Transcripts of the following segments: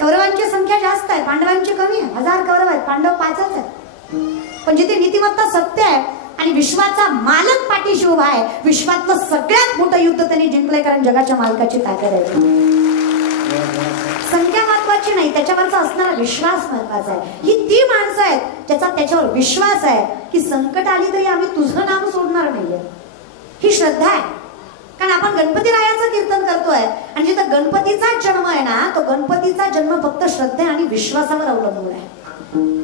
कौरवांची संख्या जास्त आहे, पांडवांची कमी आहे. 1000 कौरव आहेत, पांडव 5च आहेत. पण जिथे नीतिमत्ता सत्य आहे आणि विश्वाचा मालक पाठीशी उभा आहे, विश्वातलं सगळ्यात मोठं युद्ध त्यांनी जिंकलंय, कारण जगाच्या मालकाची ताकद आहे. संख्या महत्वाची नाही, त्याच्यावरचा असणारा विश्वास महत्वाचा आहे. ही ती माणसं आहेत ज्याचा त्याच्यावर विश्वास आहे की संकट आली तरी आम्ही तुझं नाम सोडणार नाहीये. ही श्रद्धा आहे. कारण आपण गणपती रायाचं कीर्तन करतोय आणि जिथं गणपतीचा जन्म आहे ना, तो गणपतीचा जन्म फक्त श्रद्धे आणि विश्वासावर अवलंबून आहे.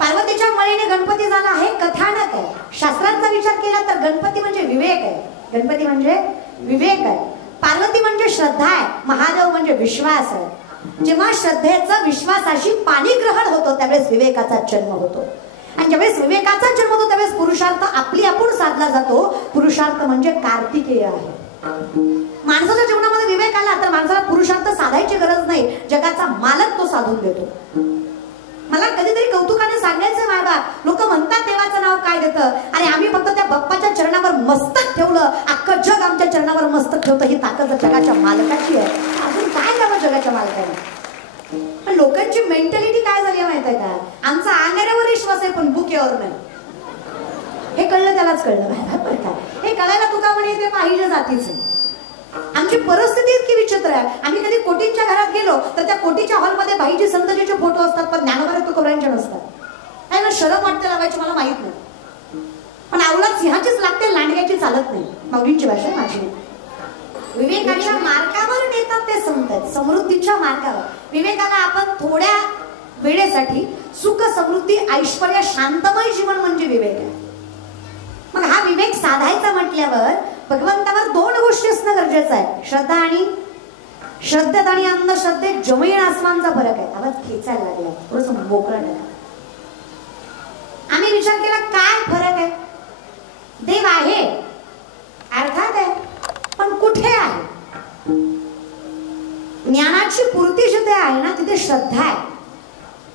पार्वतीच्या मळीने गणपती झाला हे कथानक आहे. शास्त्रांचा विचार केला तर गणपती म्हणजे विवेक आहे. गणपती म्हणजे विवेक आहे. पार्वती म्हणजे श्रद्धा आहे. महादेव म्हणजे विश्वास आहे. जेव्हा श्रद्धेचं विश्वासाशी पाणीग्रहण होतो त्यावेळेस विवेकाचा जन्म होतो. आणि ज्यावेळेस विवेकाचा जन्म होतो त्यावेळेस पुरुषार्थ आपली आपण साधला जातो. पुरुषार्थ म्हणजे कार्तिकेय आहे. माणसाच्या जीवनामध्ये विवेक आला तर माणसाला पुरुषार्थ साधायची गरज नाही, जगाचा मालक तो साधून देतो. मला कधीतरी कौतुकाने सांगायचं बाबा, लोक म्हणतात देवाचं नाव काय देतं, अरे आम्ही फक्त त्या बाप्पाच्या चरणावर मस्तक ठेवलं, अख्खं जग आमच्या चरणावर मस्तक ठेवतं. ही ताकद जगाच्या मालकाची आहे. अजून काय द्यावं जगाच्या मालकाला? पण लोकांची मेंटॅलिटी काय झाली माहिती आहे का? आमचा अंगाऱ्यावर विश्वास आहे पण बुकेवर नाही. हे कळलं त्यालाच कळलं बरं का. हे कळायला तुका म्हणे ते पाहिजे जातीचं. आमची परिस्थिती इतकी विचित्र आहे. आम्ही कधी कोटींच्या घरात गेलो तर त्या कोटीच्या हॉलमध्ये भाईजी संतजीचे फोटो असतात पण ज्ञानोबा तुकोबांचे नसतात. नाही ना, शरम वाटते लावायची मला माहित नाही. पण आवलात सिंहाचीच लागते, लांडग्याची चालत नाही. माऊलींची भाषा माझी. विवेकाच्या मार्गावर नेतात ते संत आहेत, समृद्धीच्या मार्गावर. विवेकाला आपण थोड्या वेळेसाठी सुख समृद्धी ऐश्वर्य शांतमय जीवन म्हणजे विवेक आहे. मग हा विवेक साधायचा म्हटल्यावर भगवंतावर 2 गोष्टी असणं गरजेचं आहे. श्रद्धा आणि श्रद्धेत आणि अंधश्रद्धेत जमीन आसमानचा फरक आहे. आवाज खेचायला लागला, थोडस मोकळं झालं. आम्ही विचार केला काय फरक आहे. देव आहे अर्थात आहे, पण कुठे आहे? ज्ञानाची पूर्ती जिथे आहे ना तिथे श्रद्धा आहे,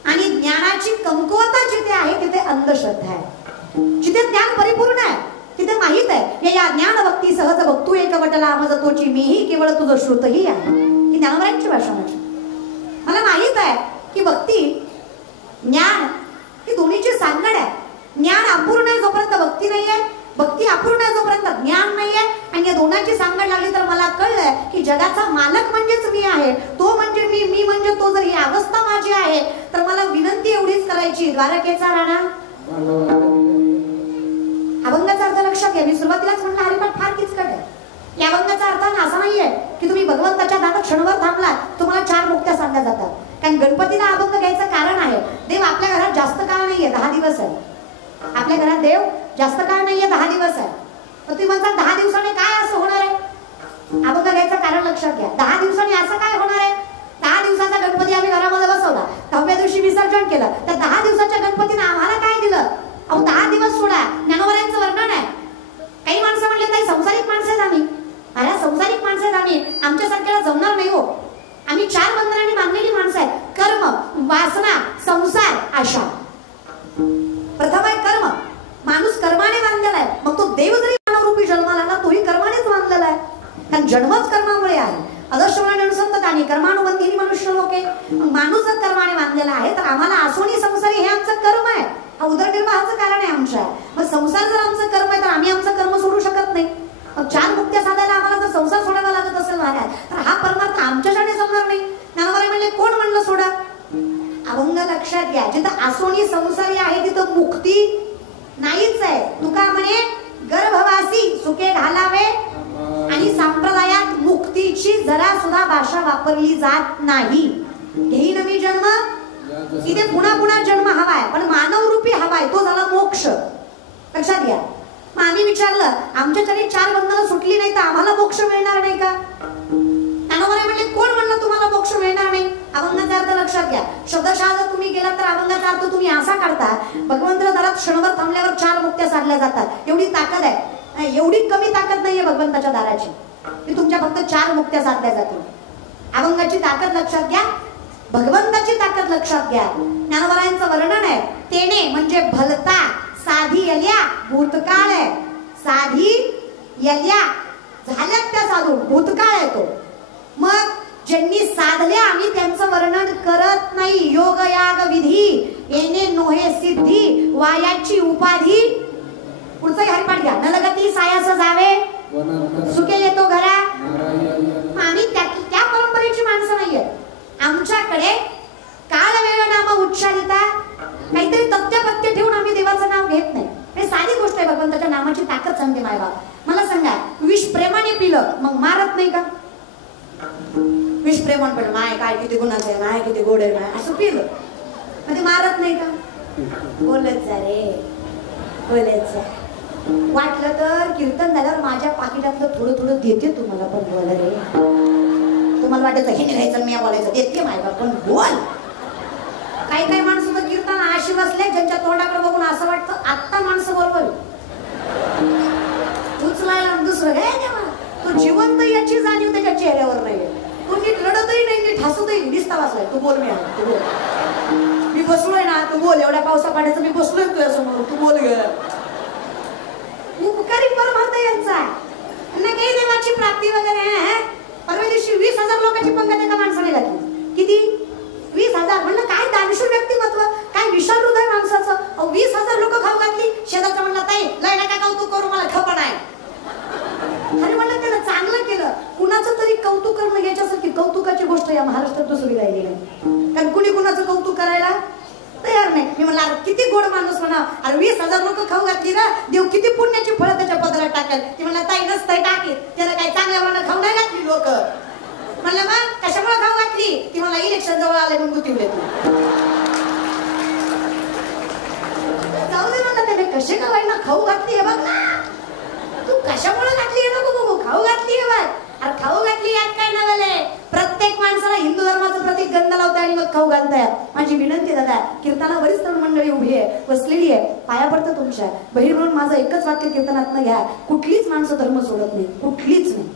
आणि ज्ञानाची कमकुवता जिथे आहे तिथे अंधश्रद्धा आहे. जिथे ज्ञान परिपूर्ण आहे तिथे माहित आहे या ज्ञान भक्ती सहज भक्तू एक वटला मज तोची मीही केवळ तुझं श्रुतही आहे. ही ज्ञानवरांची भाषा माझी. मला माहित आहे की भक्ती ज्ञान ही दोन्हीची सांगड आहे. ज्ञान अपूर्ण आहे जोपर्यंत भक्ती नाहीये, भक्ती अपूर्ण आहे जोपर्यंत ज्ञान नाहीये. आणि या दोनांची सांगड लागली तर मला कळलंय की जगाचा मालक म्हणजेच मी आहे, तो म्हणजे मी, मी म्हणजे तो. जर ही अवस्था माझी आहे तर मला विनंती एवढीच करायची, द्वारकेचा राणा. अभंगाचा अर्थ लक्षात घ्या. मी सुरुवातीलाच म्हटलं हरिपाठ फार किचकट आहे. या अभंगाचा अर्थ असा नाहीये की तुम्ही भगवंताच्या दारात क्षणभर थांबला तुम्हाला 4 मुक्त्या सांगल्या जातात. कारण गणपतीला अभंग घ्यायचं कारण आहे, देव आपल्या घरात जास्त काळ नाहीये, 10 दिवस आहे. आपल्या घरात देव जास्त काळ नाहीये, 10 दिवस आहे. तर तुम्ही म्हणता 10 दिवसाने काय असं होणार आहे? अभंग घ्यायचं कारण लक्षात घ्या. 10 दिवसांनी असं काय होणार आहे? 10 दिवसाचा गणपती आम्ही घरामध्ये बसवला, 10व्या दिवशी विसर्जन केलं, तर 10 दिवसाच्या गणपतीने आम्हाला काय दिलं? अहो 10 दिवस सोडा. ज्ञानोबरांचं वर्णन आहे. काही माणसं म्हणले नाही संसारिक माणसं आहेत आम्ही. अरे संसारिक माणसं आहेत आम्ही, आमच्यासारख्याला जमणार नाही हो. आम्ही 4 बंधनांनी बांधलेली माणसं आहेत. कर्म, वासना, संसार, आशा. प्रथम आहे कर्म. माणूस कर्माने बांधलेला आहे. मग तो देव जरी मानवरूपी जन्माला आला तोही कर्मानेच बांधलेला आहे. कारण जन्मच कर्मामुळे आहे. अदर्शवणाने अनुसंतताने कर्मानुबंधीनी मनुष्य लोके. माणूस जर कर्माने बांधलेला आहे तर आम्हाला आसोनी संसारी हे आमचं कर्म आहे. हा उदरनिर्वाहाचं कारण आहे आमच्या. मग संसार जर आमचं कर्म आहे तर आम्ही आमचं कर्म सोडू शकत नाही. मग 4 मुक्त्या साधायला आम्हाला जर संसार सोडावा लागत असेल महाराज तर हा परमार्थ आमच्यासाठी जमणार नाही. ज्ञानोबा म्हणले कोण म्हणलं सोडा? अभंग लक्षात घ्या. जिथं आसोनी संसारी आहे तिथं मुक्ती नाहीच आहे. तुका म्हणे गर्भवासी सुखे घालावे, आणि संप्रदायात मुक्तीची जरा सुद्धा भाषा वापरली जात नाही. घेईन मी जन्म, इथे पुन्हा पुन्हा जन्म हवाय, पण मानव रूपी हवाय, तो झाला मोक्ष. लक्षात घ्या. मग आम्ही विचारलं आमच्याकडे 4 बंधनं सुटली नाही तर आम्हाला मोक्ष मिळणार नाही का? ज्ञानोबा म्हणले कोण म्हणलं तुम्हाला मोक्ष मिळणार नाही? अभंगाचा अर्थ लक्षात घ्या. शब्दशः जर तुम्ही गेलात तर अभंगाचा अर्थ तुम्ही असा काढता, भगवंताच्या दारात क्षणभर थांबल्यावर 4 मुक्त्या साधल्या जातात. एवढी ताकद आहे. एवढी कमी ताकद नाहीये भगवंताच्या दाराची की तुमच्या फक्त 4 मुक्त्या साधल्या जातील. अभंगाची ताकद लक्षात घ्या, भगवंताची ताकद लक्षात घ्या. ज्ञानोबरायांचं वर्णन आहे. तेने म्हणजे भलता, साधी यल्या भूतकाळ आहे. साधी यल्या झाल्यात त्या साधून भूतकाळ आहे तो. मग ज्यांनी साधले आम्ही त्यांचं वर्णन करत नाही. योग याग विधी येणे नोहे सिद्धी वायाची उपाधी. पुढचा हरिपाठ घ्या. न लगती सायास जावे सुखे येतो घरा. आम्ही त्या परंपरेची माणसं नाहीये. आमच्याकडे काळ वेळ नाम उच्चारिता काहीतरी तथ्यपत्य ठेवून आम्ही देवाचं नाव घेत नाही. हे साधी गोष्ट आहे. भगवंताच्या नामाची ताकद सांगते. मायबाप मला सांगा, विष प्रेमाने पिलं मग मारत नाही का? विष प्रेमान पण माय काय किती गुणाचं आहे, माय किती गोड आहे, माय असं पिलं मग ते मारत नाही का? बोलत जा रे, बोलत जा. वाटलं तर कीर्तन झाल्यावर माझ्या पाकिटातलं थोडं थोडं देते तुम्हाला, पण बोल रे. तुम्हाला वाटायचं हे निघायचं मी बोलायचं देते मायबाप, पण बोल. काही काही माणसं तर कीर्तन आशी बसले ज्यांच्या तोंडाकडे बघून असं वाटतं आत्ता माणसं बरोबर उचलायला दुसरं काय देवा. तो जिवंत याची जाणीव त्याच्या चेहऱ्यावर नाही. तो नीट रडतही नाही, नीट हसतही दिसता वाचलाय. तू बोल, मी आहे, तू बोल. मी बसलोय ना, तू बोल. एवढ्या पावसा पाण्याचं मी बसलोय तुझ्या समोर, तू बोल ग. उपकारी परमार्थ यांचा नाही काही देवाची प्राप्ती वगैरे. परवा दिवशी 20,000 लोकांची पंगत एका माणसाने घातली. किती? 20,000. म्हणलं काय दानशूर व्यक्तिमत्व, काय विशाल हृदय माणसाचं. 20,000 लोक खाऊ घातली. शेजारचा म्हणला ताई लय नका कौतुक करू, मला खपण आहे. आणि म्हणलं त्याला चांगलं केलं. कुणाचं तरी कौतुक करणं याच्यासारखी कौतुकाची गोष्ट या महाराष्ट्रात दुसरी राहिली नाही. कारण कुणी कुणाचं कौतुक करायला तयार नाही. मी म्हणलं किती गोड माणूस म्हणा. अरे 20,000 लोक खाऊ घातली ना, देव किती पुण्याची फळं त्याच्या पदरात टाकेल. ती म्हणला ताई नसतंय टाकी, त्याला काही चांगल्या म्हणून खाऊ नाही घातली लोक. म्हणलं मग कशामुळे खाऊ घातली? ती मला इलेक्शन जवळ आले म्हणून गुतीवले. जाऊ दे म्हणलं, त्याने कसे खावायला खाऊ घातली हे बघ ना. तू कशामुळे घातली हे नको बघू, खाऊ घातली हे बघ. अरे खाऊ घातली यात काय नवले. प्रत्येक माणसाला हिंदू धर्माचं प्रतीक गंध लावते आणि मग खाऊ घालताय. माझी विनंती दादा, कीर्तनाला बरीच तरुण मंडळी उभी आहे, बसलेली आहे, पाया पडतं तुमच्या. बहीण म्हणून माझं एकच वाक्य कीर्तनातनं घ्या, कुठलीच माणसं धर्म सोडत नाही, कुठलीच नाही.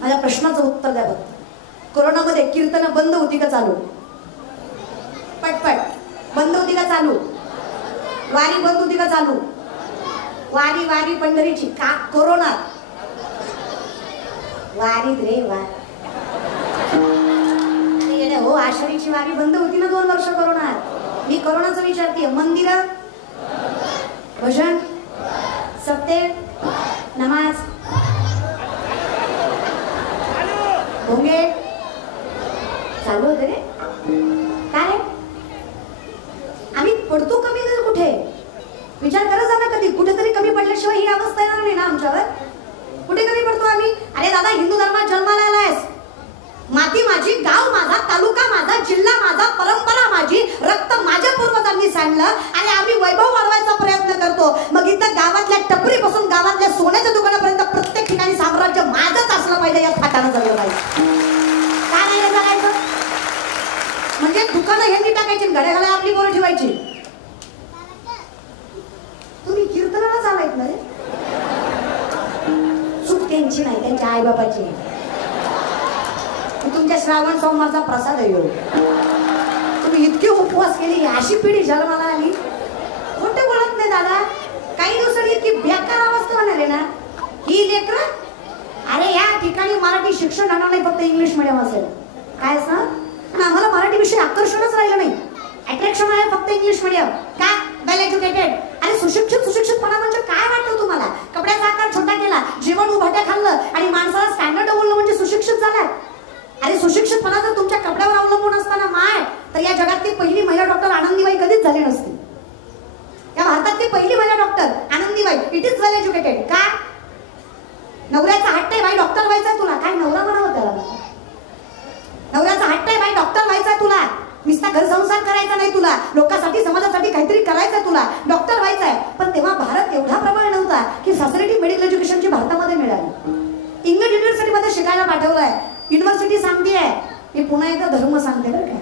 माझ्या प्रश्नाचं उत्तर द्या फक्त. कोरोनामध्ये कीर्तन बंद होती का चालू? पटपट बंद होती का चालू? वारी बंद होती का चालू? वारी वारी पंढरीची का कोरोना वारीत रे वारी. हो आषाढीची वारी बंद होती ना 2 वर्ष कोरोनात. मी कोरोनाचं विचारते. मंदिर, भजन, सत्य, नमाज, भोंगे चालू होते रे. काय आम्ही पडतो कमी कुठे? विचार करत जा ना कधी. कुठेतरी कमी पडल्याशिवाय ही अवस्था येणार नाही ना आमच्यावर. कुठे कमी पडतो आम्ही? अरे दादा, हिंदू धर्मात जन्माला आलायस. माती माझी, गाव माझा, तालुका माझा, जिल्हा माझा, परंपरा माझी, रक्त माझ्या पूर्वजांनी सांडलं आणि आम्ही वैभव वाढवायचा प्रयत्न करतो. मग इथं गावातल्या टपरीपासून गावातल्या सोन्याच्या दुकानापर्यंत प्रत्येक ठिकाणी साम्राज्य माझंच असलं पाहिजे या थाटानं जगलं पाहिजे. काय नाही जगायचं म्हणजे दुकानं ह्यांनी टाकायची, घड्याघाला आपली बोल ठेवायची. तुम्ही कीर्तनाला चालायत ना रे. चूक त्यांची नाही, त्यांच्या आई बाबाची. तुमच्या श्रावण सोमवारचा प्रसाद आहे. तुम्ही इतके उपवास केले, अशी पिढी जन्माला आली. खोटे बोलत नाही दादा. काही दिवसांनी इतकी बेकार अवस्था होणार आहे ना ही लेकर. अरे या ठिकाणी मराठी शिक्षण आणणार नाही, फक्त इंग्लिश मिडियम असेल. काय सांग, आम्हाला मराठी विषयी आकर्षणच राहिलं नाही. अट्रॅक्शन आहे फक्त इंग्लिश मिडियम. का? वेल एज्युकेटेड. अरे सुशिक्षितपणा म्हणजे काय वाटतं तुम्हाला? कपड्याचा आकार छोटा केला, जेवण उभाट्या खाल्लं आणि माणसाला स्टँडर्ड बोललं म्हणजे सुशिक्षित झालाय. अरे सुशिक्षितपणा जर तुमच्या कपड्यावर अवलंबून असताना माय, तर या जगातली पहिली महिला डॉक्टर आनंदीबाई कधीच झाली नसती. या भारतातली पहिली महिला doctor Anandibai. It is well educated. का? नवऱ्याचा हट्ट आहे बाई डॉक्टर व्हायचंय तुला. काय नवरा म्हणावं त्याला? नवऱ्याचा हट्ट आहे बाई डॉक्टर व्हायचंय तुला. नुसता घर संसार करायचा नाही तुला, लोकांसाठी समाजासाठी काहीतरी करायचंय तुला, डॉक्टर व्हायचंय. पण तेव्हा भारत एवढा प्रबळ नव्हता की फॅसिलिटी मेडिकल एज्युकेशनची भारतामध्ये मिळाली. इंग्लंड युनिव्हर्सिटीमध्ये शिकायला पाठवलंय. युनिव्हर्सिटी सांगतेय, मी पुन्हा एकदा धर्म सांगते बरं का.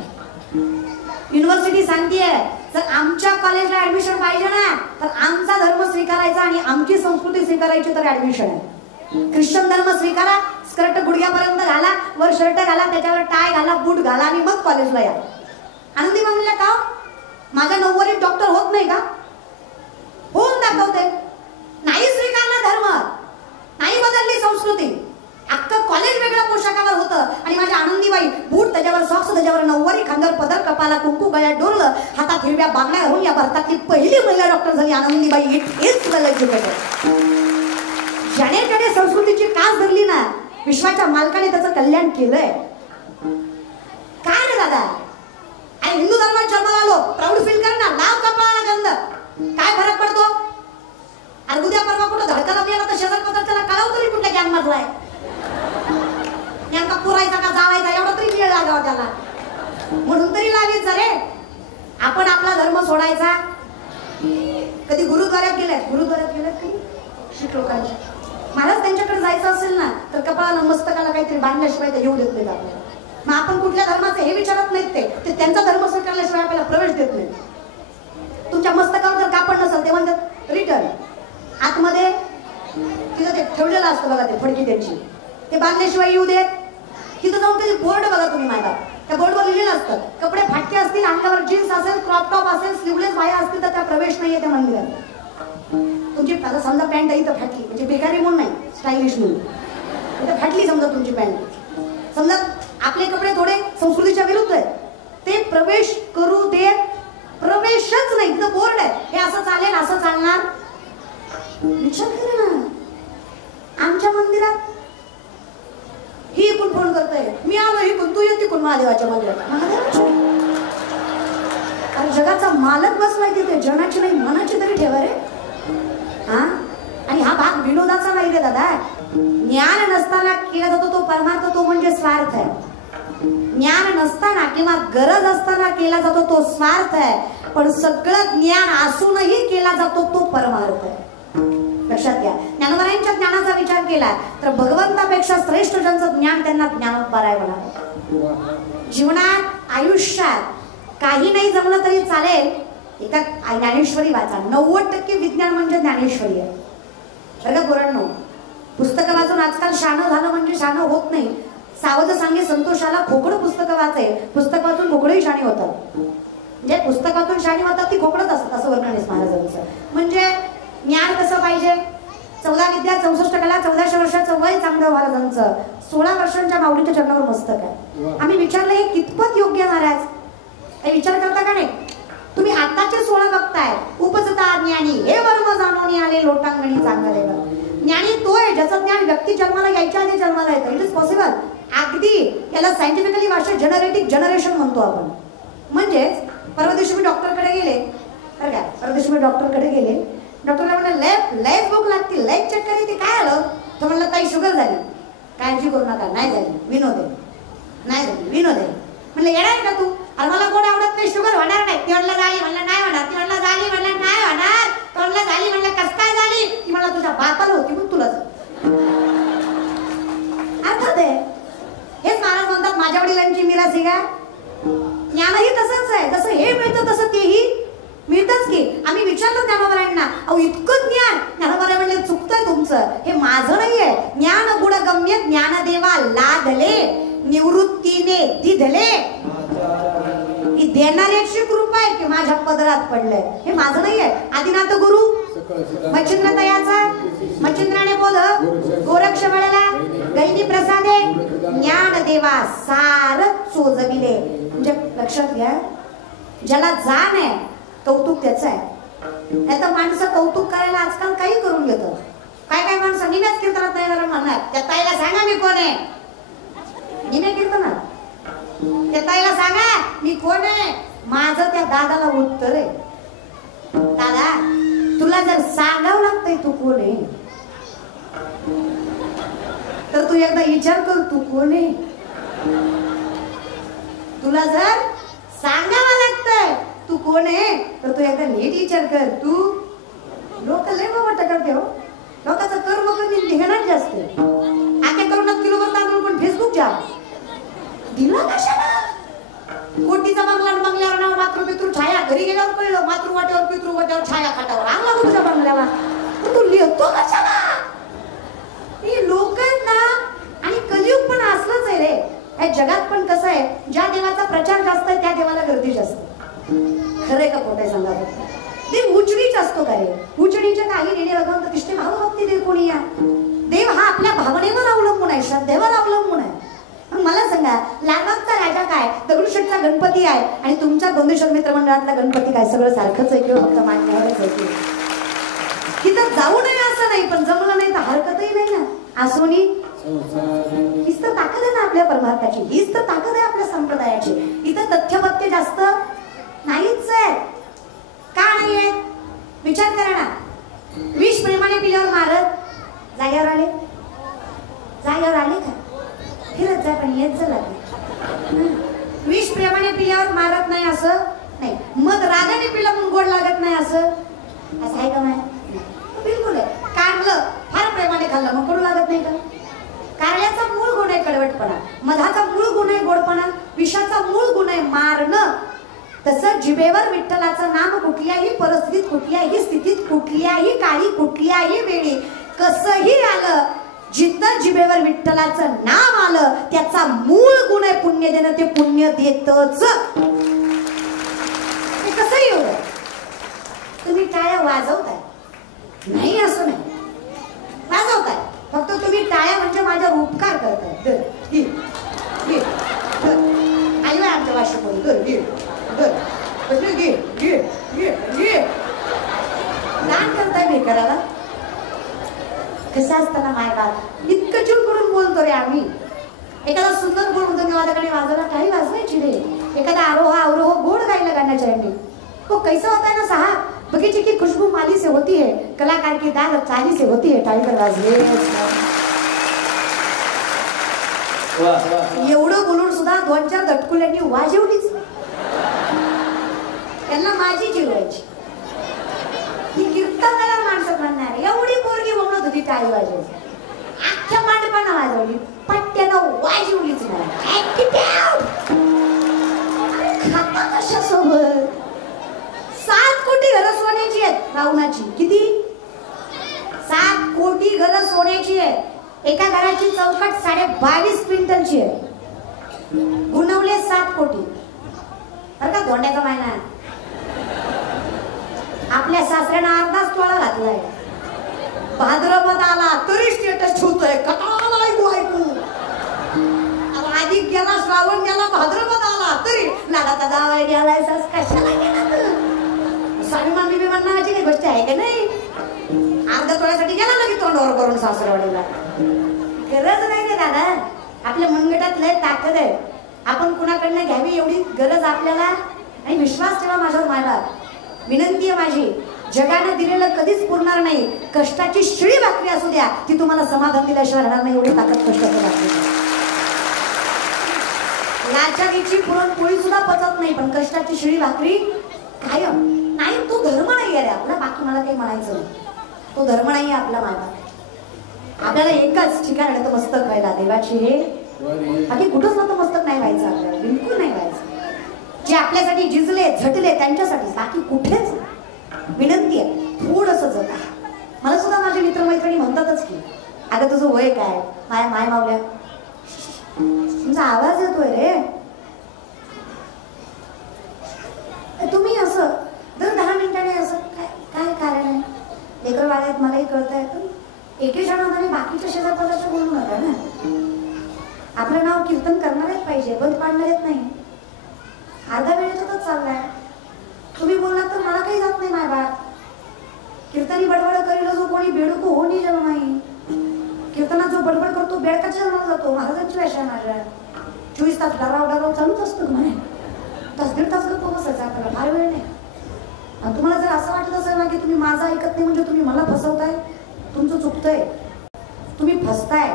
युनिव्हर्सिटी सांगतेय जर आमच्या कॉलेजला ऍडमिशन पाहिजे ना तर आमचा धर्म स्वीकारायचा आणि आमची संस्कृती स्वीकारायची तर ऍडमिशन आहे. ख्रिश्चन धर्म स्वीकारा, स्कर्ट गुडघ्यापर्यंत घाला, वर शर्ट घाला, त्याच्यावर टाय घाला, बूट घाला आणि मग कॉलेजला या. आनंदी म्हणल्या का माझ्या 9वरीत डॉक्टर होत नाही का? होऊन दाखवते. नाही स्वीकारला धर्म, नाही बदलली संस्कृती. अख्खं कॉलेज वेगळ्या पोशाखावर होतं आणि त्याच्यावर नऊवारी, खांद्यावर पदर, कपाला कुंकू, गळ्यात डोरलं, हातात हिरव्या बांगड्या घालून या भारतातली पहिली महिला डॉक्टर झाली Anandibai. It is well educated. ज्याने संस्कृतीची कास धरली ना, विश्वाच्या मालकाने त्याचं कल्याण केलंय. काय रे दादा, आणि हिंदू धर्मात जन्माला आलो, प्राऊड फील करणार, लाव कपाळाला गंध, काय फरक पडतो? आणि उद्या परवा कुठं धडका लागला तर शेजार पदार्थाला कळाव तरी कुठल्या गॅंग मधलाय, नेमका पुरायचा का जावायचा एवढा तरी वेळ लागावा त्याला, म्हणून तरी लावीच रे. आपण आपला धर्म सोडायचा. कधी गुरुद्वाऱ्यात गेल्यात कधी शीख लोकांच्या, महाराज त्यांच्याकडे जायचं असेल ना तर कपाळाला मस्तकाला काहीतरी बांधल्याशिवाय ते येऊ देत नाहीत आपल्याला. मग आपण कुठल्या धर्माचे हे विचारत नाहीत, ते त्यांचा धर्म स्वीकारल्याशिवाय आपल्याला प्रवेश देत नाही. तुमच्या मस्तकावर जर कापड नसेल ते म्हणतात रिटर्न. आतमध्ये तिथं ते ठेवलेलं असतं बघा, ते फडकी त्यांची, ते बांधल्याशिवाय येऊ देत. तिथं जाऊन कधी बोर्ड बघा तुम्ही माझा, त्या बोर्डवर लिहिलेलं असतं कपडे फाटके असतील, अंगावर जीन्स असेल, क्रॉप टॉप असेल, स्लीवलेस बाया असतील तर त्या प्रवेश नाहीये त्या मंदिरात. तुमची समजा पॅन्ट इथं फाटली, म्हणजे बेकारी म्हणून नाही, स्टायलिश म्हणून इथं फाटली समजा तुमची पॅन्ट, समजा आपले कपडे थोडे संस्कृतीच्या विरुद्ध आहेत, ते प्रवेश करू देत, प्रवेशच नाही. तिथं बोर्ड आहे, हे असं चालेल, असं चालणार. विचार करा ना, आमच्या मंदिरात ही इकून फोन करतोय, मी आलो इकून, तू येत तिकून महादेवाच्या मंदिरात. अरे जगाचा मालक बसलाय तिथे, जनाची नाही मनाची तरी ठेवा रे. हा, आणि हा भाग विनोदाचा नाही रे दादा. ज्ञान नसताना केला जातो तो परमार्थ, तो म्हणजे स्वार्थ आहे. ज्ञान नसताना किंवा गरज असताना केला जातो तो स्वार्थ आहे, पण सगळं ज्ञान असूनही केला जातो तो परमार्थ आहे. लक्षात घ्या. ज्ञानवरांच्या ज्ञानाचा विचार केला तर भगवंतापेक्षा श्रेष्ठ ज्यांचं ज्ञान त्यांना ज्ञानोबराय म्हणा. जीवनात आयुष्यात काही नाही जमलं तरी चालेल, एका ज्ञानेश्वरी वाचा. 90% विज्ञान म्हणजे ज्ञानेश्वरी आहे. बरं का पोरांनो, पुस्तकं वाचून आजकाल शाणं झालं म्हणजे शाणं होत नाही. सावध सांगे संतोषाला, खोकड पुस्तकं वाचाय, पुस्तक वाचून खोकडही शाणी होतात. म्हणजे पुस्तक वाचून शाणी होतात ती खोकडच असतात, असं वर्णन आहे महाराजांचं. म्हणजे ज्ञान कसं पाहिजे? 14 विद्या 64 कला, 1400 वर्षाचं वय चांगलं महाराजांचं, 16 वर्षांच्या माऊलीच्या चरणावर मस्तक आहे. आम्ही विचारलं हे कितपत योग्य महाराज, हे विचार करता का नाही? तुम्ही आताचे 16 बघताय. उपजता ज्ञानी हे वर्म जाणून आले, लोटांगणी चांगले. ज्ञानी तो आहे ज्याचं ज्ञान व्यक्ती जन्माला यायच्या आधी जन्माला येतं. It is possible. अगदी याला सायंटिफिकली भाषेत जनरेटिक जनरेशन म्हणतो आपण. म्हणजेच परवा दिवशी मी डॉक्टरकडे गेले, बरं का, परवा दिवशी मी डॉक्टरकडे गेले, डॉक्टरला म्हणलं लय भूक लागतील, लय चेक करी. ते काय आलं? तो म्हणलं ताई शुगर झाली. काळजी करू नका, नाही झाली, विनोद आहे, नाही झाली, विनोद आहे. म्हणलं येणार का तू? अरे मला कोण आवडत नाही, शुगर होणार नाही. ती म्हणलं झाली, म्हणलं नाही होणार. ती म्हणलं झाली, म्हणलं नाही होणार. तो म्हणलं झाली, म्हणलं कस काय झाली? ती म्हणलं तुझ्या बापाला होती मग तुला. अर्थात आहे हेच महाराज म्हणतात, माझ्या वडिलांची मिरासी का? ज्ञानही तसंच आहे, जसं हे मिळतं तसं तेही मिळतच की. आम्ही विचारलं ज्ञानोबरायांना, अहो इतकं ज्ञान. ज्ञानोबराय म्हणले चुकतंय तुमचं, हे माझं नाहीये. ज्ञान गुणगम्य ज्ञानदेवा लादले, निवृत्तीने दिधले. ही देणाऱ्याची कृपा आहे की माझ्या पदरात पडलंय, हे माझं नाहीये. आदिनाथ गुरु मच्छिंद्र तयाचा, मच्छिंद्राने बोल गोरक्ष वळला, गैनी प्रसादे ज्ञान देवा सार चोजविले. म्हणजे लक्षात घ्या, ज्याला जाण आहे कौतुक त्याचं आहे. नाही तर माणसं कौतुक करायला आजकाल काही करून घेतं. काय काय माणसं निम्याच कीर्तनात नाही जरा म्हणणार, त्या ताईला सांगा मी कोण आहे. निम्या कीर्तनात त्या ताईला सांगा मी कोण आहे. माझं त्या दादाला उत्तर आहे, दादा तुला जर सांगावं लागतंय तू कोण आहे तर तू एकदा विचार कर तू कोण आहे. तुला जर सांगावं लागतंय तू कोण आहे तर तू एकदा नीट विचार कर. तू लोक लय वाटत करते हो, लोकांचं कर्म कमी धिंगाणाच जास्त. आख्या करोनात किलोभर तांदूळ पण फेसबुक जा दिला कशाला? कोटीचा बंगला बंगल्यावर नाव मातृ पितृ छाया. घरी गेल्यावर कळलं मातृ वाट्यावर पितृ वाट्यावर छाया खाटावर. आणला तुझ्या बंगल्याला तू लिहितो कशाला? ही लोक ना. आणि कलियुग पण असलंच आहे रे. या जगात पण कसं आहे, ज्या देवाचा प्रचार जास्त आहे त्या देवाला गर्दी जास्त. खरंय का खोटं सांगा? देव उचडीच असतो का रे? उचडीच्या काही नेणे भगवंत तिष्ठे भावभक्ती देव कोणी या. देव हा आपल्या भावनेवर अवलंबून आहे, श्रद्धेवर अवलंबून आहे. मला सांगा, लालबागचा राजा काय, दगडूशेठचा गणपती आहे आणि तुमच्या गोंदेश्वर मित्र मंडळातला गणपती काय, सगळं सारखंच आहे किंवा फक्त मान्यवरच आहे. तिथं जाऊ नये असं नाही, पण जमलं नाही तर हरकतही नाही ना. आसोनी हीच तर ताकद आहे ना आपल्या परमार्थाची, हीच तर ताकद आहे आपल्या संप्रदायाची. इथं तथ्यपत्य जास्त नाहीच आहे. का नाहीये विचार करा ना. विष प्रेमाने पिल्यावर मारत जाग्यावर आले, जाग्यावर आले का? फिरत जा पण येत जा लागले. विष प्रेमाने पिल्यावर मारत नाही असं नाही, मग रागाने पिला म्हणून गोड लागत नाही असं आहे का? नाही, बिलकुल आहे. कारलं फार प्रेमाने खाल्लं मग कडू लागत नाही का? कारल्याचा मूळ गुण आहे कडवटपणा, मधाचा मूळ गुण आहे गोडपणा, विषाचा मूळ गुण आहे मारणं. तसं जिभेवर विठ्ठलाचं नाम कुठल्याही परिस्थितीत, कुठल्याही स्थितीत, कुठल्याही काळी, कुठल्याही वेळी कसंही आलं, जिथं जिभेवर विठ्ठलाचं नाम आलं त्याचा मूळ गुण आहे पुण्य देणं. ते पुण्य देतच. ते कसंही होतं. तुम्ही टाळ्या वाजवताय नाही असं नाही, वाजवताय. फक्त तुम्ही टाळ्या म्हणजे माझ्यावर उपकार करताय. आईला आमच्या भाषेत दान करताय मी करायला. कसं असताना मायबाप इतकं जीव करून बोलतो रे आम्ही. एखादा सुंदर गुण होतो माझ्याकडे वाजवला काही वाजवायची रे. एखादा आरोह अवरोह गोड गायला गाना चाहिए. वो कैसा होता है ना साहब, बगीचे की खुशबू माली से होती है, कलाकार की दाद चाली से होती है. टाळी तर वाजले. एवढं बोलून सुद्धा 2-4 दटकुल्यांनी वाजवलीच. त्यांना माझी जिरवायची. ही कीर्तनाला माणसं म्हणणार एवढी पोरगी म्हणत होती टाळी वाजवायची. अख्ख्या मांडपाना वाजवली, पट्ट्यानं वाजवलीच नाही. खाता कशा सोबत 7 कोटी घरं सोन्याची आहेत रावणाची. किती? 7 कोटी घरं सोन्याची आहेत. एका घराची चौकट 22.5 क्विंटलची आहे. गुणवले 7 कोटी. बरं का धोंड्याचा महिना. आपल्या सासऱ्यानं अर्धाच तोळा घातलाय. भाद्रपद आला तरी स्टेटस ठेवतोय. कटाळा ऐकू ऐकू. आधी गेला श्रावण गेला, भाद्रपद आला तरी लाडाचा जावाय गेलाय. कशाला गेला? स्वाभिमान बिभिमान नावाची काही गोष्ट आहे का नाही? अर्ध्या तोळ्यासाठी गेला ना की तोंडावर करून सासरवाडीला. गरज नाही रे दादा. आपल्या मनगटात लय ताकद आहे. आपण कुणाकडनं घ्यावी एवढी गरज आपल्याला. आणि विश्वास ठेवा माझ्यावर मायबाप. विनंती आहे माझी, जगाने दिलेलं कधीच पुरणार नाही. कष्टाची शिळी भाकरी असू द्या, ती तुम्हाला समाधान दिल्याशिवाय राहणार नाही. एवढी ताकद कष्टाची भाकरी. लाचारीची पुरणपोळी सुद्धा पचत नाही, पण कष्टाची शिळी भाकरी कायम. नाही तो धर्म नाही आहे आपला. बाकी मला काही म्हणायचं, तो धर्म नाही आहे आपला. माझा आपल्याला एकाच ठिकाणी नतमस्तक व्हायला देवाची. हे बाकी कुठंच नतमस्तक नाही व्हायचं आपल्याला, बिलकुल नाही व्हायचं. जे आपल्यासाठी झिजले झटले त्यांच्यासाठी, बाकी कुठेच. विनंती आहे थोडंसं जगा. मला सुद्धा माझे मित्रमैत्रिणी म्हणतातच की अगं तुझं वय काय? माय मावल्या तुमचा आवाज येतोय रे. तुम्ही असं दर 10 मिनिटांनी असं काय कारण आहे? लेकर वाड्यात मलाही कळतंय. एके क्षणात बाकीच्या शेजारपाजाचं बोलू नका ना. आपलं नाव कीर्तन करणारच पाहिजे, बंद पाडणार येत नाही. अर्धा वेळेतच चाललाय. तुम्ही बोललात तर मला काही जात नाही मायबाप. कीर्तनी बडबड करील जो कोणी बेडूक होणी जन्म नाही. कीर्तनात जो बडबड करतो बेडकाच्या जन्माला जातो. महाराजांची भाषा माझ्या 24 तास डराव चालूच असतं. म्हणे 1-1.5 तास गप्प बसायचं आपल्याला, फार वेळ नाही. आणि तुम्हाला जर असं वाटत असेल ना की तुम्ही माझं ऐकत नाही म्हणजे तुम्ही मला फसवताय, तुमचं चुकतंय. तुम्ही फसताय.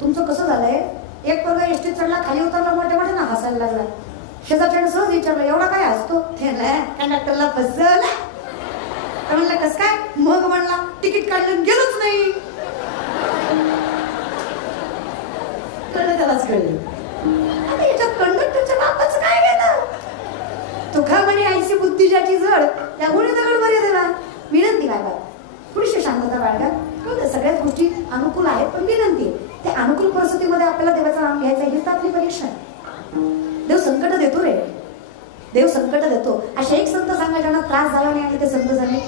तुमचं कसं झालंय, एक पोरगा एसटीत चढला, खाली उतरला, मोठ्या मोठ्या ना हसायला लागला. शेजारच्याने सहज विचारलं एवढा काय हसतो? कंडक्टरला फसवलं. म्हणलं कस काय? मग म्हणला तिकीट काढलं गेलोच नाही. कळलं त्यालाच कळलं. आता याच्यात कंडक्टरच्या बापाचं काय गेलं? तुका म्हणे आईची बुद्धी ज्याची जड त्यामुळे दगड बरे देवा. विनंती बाबा थोडीशी शांतता बाळगा. सगळ्याच गोष्टी अनुकूल आहेत, पण विनंती त्या अनुकूल परिस्थितीमध्ये आपल्याला देवाचं नाम घ्यायचं ही तर आपली परीक्षा आहे. देव संकट देतो रे, देव संकट देतो. असे एक संत सांगा ज्यांना त्रास झाला नाही आणि ते संत झाले.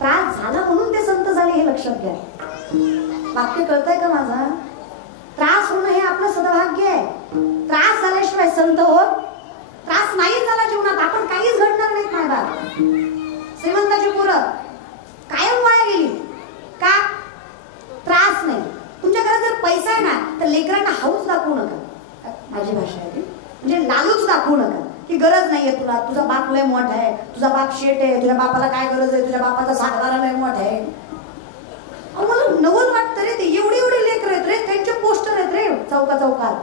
त्रास झाला म्हणून ते संत झाले हे लक्षात घ्या. वाक्य कळतंय का माझा? त्रास होणं हे आपलं सदभाग्य आहे. त्रास झाल्याशिवाय संत होत नाहीत माझा. श्रीमंताची पोरं कायम वाया गेली का? त्रास नाही. तुमच्या घरात जर पैसा आहे ना तर लेकरांना हाऊस दाखवू नका. माझी भाषा आहे म्हणजे लालूच दाखवू नका की गरज नाहीये तुला, तुझा बाप लय मोठा आहे, तुझा बाप शेट आहे, तुझ्या बापाला काय गरज आहे, तुझ्या बापाचा सातबारा लय मोठा आहे. मला नवल वाटतं रे. ते एवढे एवढे लेकर आहेत रे, त्यांचे पोस्टर आहेत रे चौका चौकात,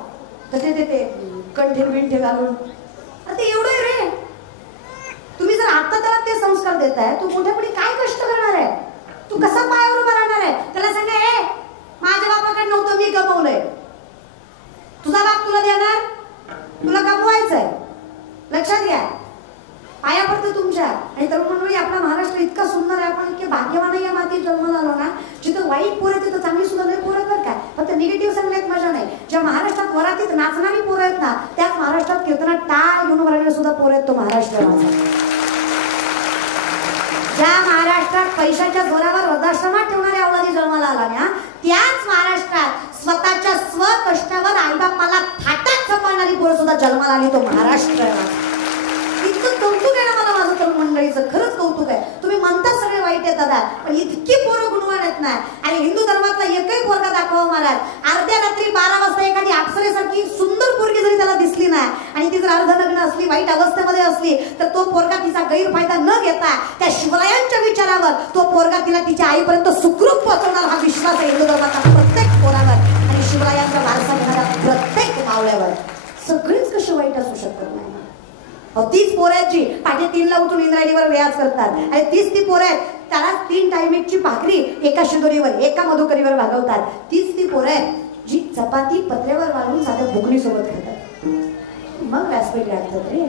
तसे ते कंठे बिंठे घालून. ते एवढं आहे रे. तुम्ही जर आता त्याला ते संस्कार देताय, तू मोठ्यापणी काय कष्ट करणार आहे? तू कसा पायावर उभा राहणार आहे? त्याला सांगा ए माझ्या बापाकडे नव्हतं, मी कमवलंय. तुझा बाप तुला देणार, तुला कमवायचंय. लक्षात घ्या. पाया पडतं तुमच्या. आणि तरुण मंडळी, आपला महाराष्ट्र इतका सुंदर आहे, आपण इतके भाग्यवान या मातीत जन्माला आलो ना. जिथं वाईट पोरं तिथं चांगली सुद्धा नाही पोरं बरं काय. फक्त निगेटिव्ह सांगण्यात मजा नाही. ज्या महाराष्ट्रात वरातीत नाचणारी पोरं आहेत ना, त्याच महाराष्ट्रात कीर्तनात टाळ घेऊन वरणारे सुद्धा पोरं आहेत. तो महाराष्ट्र माझा. ज्या महाराष्ट्रात पैशाच्या जोरावर वृद्धाश्रमात ठेवणाऱ्या अवलादी जन्माला आला ना, त्याच महाराष्ट्रात स्वतःच्या स्वकष्टावर आईबापाला थाटात सांभाळणारी पोरं सुद्धा जन्माला आली. तो महाराष्ट्र आहे. इतकं कौतुक आहे ना मला माझं तरुण मंडळीचं. खरंच कौतुक आहे. तुम्ही म्हणता सगळे वाईट आहेत दादा, पण इतकी पोरं गुणवान आहेत ना. आणि हिंदू धर्मातला एकही पोरगा दाखवा महाराज. अर्ध्या रात्री 12 वाजता एखादी अप्सरेसारखी सुंदर पोरगी जरी त्याला दिसली ना, आणि ती जर अर्धनग्न असली, वाईट अवस्थेमध्ये असली, तर तो पोरगा तिचा गैरफायदा न घेता त्या शिवरायांच्या विचारावर तो पोरगा तिला तिच्या आईपर्यंत सुखरूप पोहोचवणार. हा विश्वास आहे हिंदू धर्माचा प्रत्येक पोरावर आणि शिवरायांचा वारसा घेणाऱ्या प्रत्येक मावळ्यावर. सगळीच कशी वाईट असू शकत नाही. तीच पोराची पाठी 3ला उठून इंद्रायणीवर व्याज करतात. आणि तीच ती पोरं आहेत त्याला 3 टायमिकची भाकरी एका शिदोरीवर, एका मधुकरीवर भागवतात. तीच ती पोरं आहेत जी चपाती पत्र्यावर वाळून साध्या भुकणी सोबत खातात. मग व्यासपीठ लागतात रे.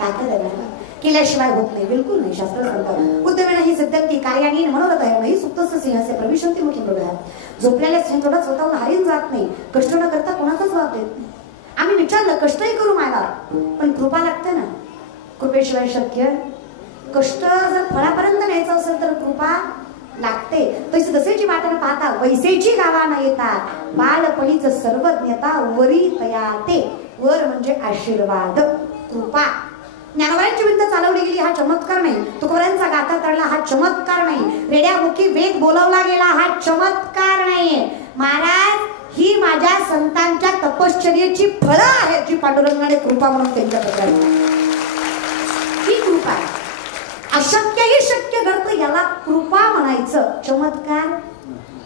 ताकद आहे ना, केल्याशिवाय होत नाही. बिलकुल नाही. शास्त्र सांगतात उद्यमेन ही सिद्धंती कार्याणी मनोरथ आहे नाही सुप्तस्य सिंहस्य प्रविशंती मुखी मृगात. झोपलेल्या थोडा स्वतःहून हारीन जात नाही. कष्ट न करता कोणाचाच वाद देत नाही. आम्ही विचारलं कष्टही करू मायला, पण कृपा लागते ना. कृपेशिवाय शक्य. कष्ट जर फळापर्यंत न्यायचं असेल तर कृपा लागते. तशी दसेची वाटण पाहता वैसेची गावा न येता बालपणीच सर्वज्ञता वरी तयाते. वर म्हणजे आशीर्वाद, कृपा. ज्ञानोबांची विद्या चालवली गेली हा चमत्कार नाही. तुकोबांचा गाथा तळला हा चमत्कार नाही. रेड्यामुखी वेद बोलवला गेला हा चमत्कार नाही. महाराज ही माझ्या संतांच्या तपश्चर्येची फळं आहेत, जी पांडुरंगाने कृपा म्हणून त्यांच्याकडे ही कृपा आहे. अशक्यही शक्य घडतं याला कृपा म्हणायचं. चमत्कार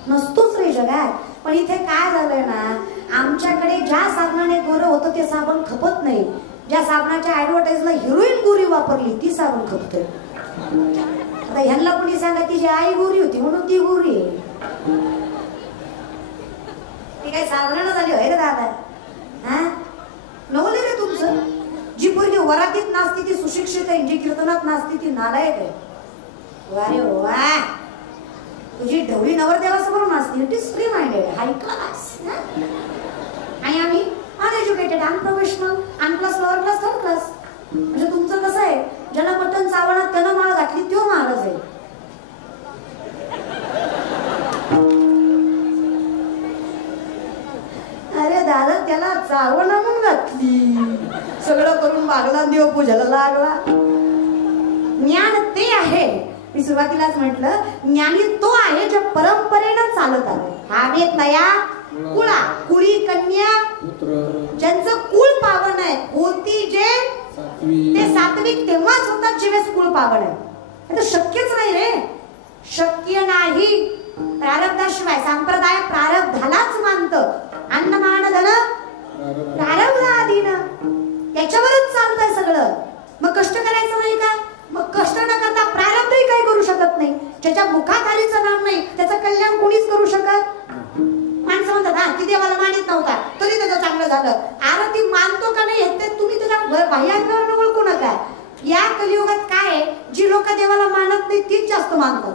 नसतोच रे जगात. पण इथे काय झालंय ना, आमच्याकडे ज्या साबणाने गोरं होतं ते साबण खपत नाही. ज्या साबणाच्या ऍडव्हर्टाईजला हिरोईन गोरी वापरली ती साबण खपते. आता ह्यांना कोणी सांगा तिची आई गोरी होती म्हणून ती गोरी आहे. ती काही साबणानं झाली होय रे दादा. हा नवले रे तुमचं. जी पोरगी वरातीत नाचती ती सुशिक्षित आहे, जी कीर्तनात नाचती ती नालायक आहे. वारे वा, तुझी ढवळी नवरदेवासमोर नाचती. It is free minded, high class. आणि आम्ही uneducated, unprofessional, unplus, lower class, third class. म्हणजे तुमचं कसं आहे, ज्याला मटण चावणात त्यानं माळ घातली तो महाराज आहे. अरे दादा त्याला चावण म्हणून घातली, सगळं करून मागला, देव पूजाला लागला. ज्ञान ते आहे, मी सुरुवातीलाच म्हटलं, ज्ञानी तो आहे जे परंपरेनं चालत आलं. हावे तया कुळा, कुळी कन्या, ज्यांचं कुळ पावन आहे, होती जे ते सात्विक तेव्हाच होतात जेव्हा कुळ पावन आहे. तर शक्यच नाही रे, शक्य नाही. प्रारब्धाशिवाय संप्रदाय प्रारब्धालाच मानतं. अन्नमान धन प्रारब्धाधीन, त्याच्यावरच चालतंय सगळं. मग कष्ट करायचं नाही का? मग कष्ट न करता प्रारब्धही काही करू शकत नाही. ज्याच्या मुखाखालीचं नाम नाही त्याचं कल्याण कोणीच करू शकत. माणसं म्हणतात हा ती देवाला मानित नव्हता तरी त्याचं चांगलं झालं. अरे ती मानतो का नाही ते तुम्ही त्याच्या बाह्यांगावर ओळखू नका. या कलियुगात काय आहे, जी लोक देवाला मानत नाही तीच जास्त मानतात.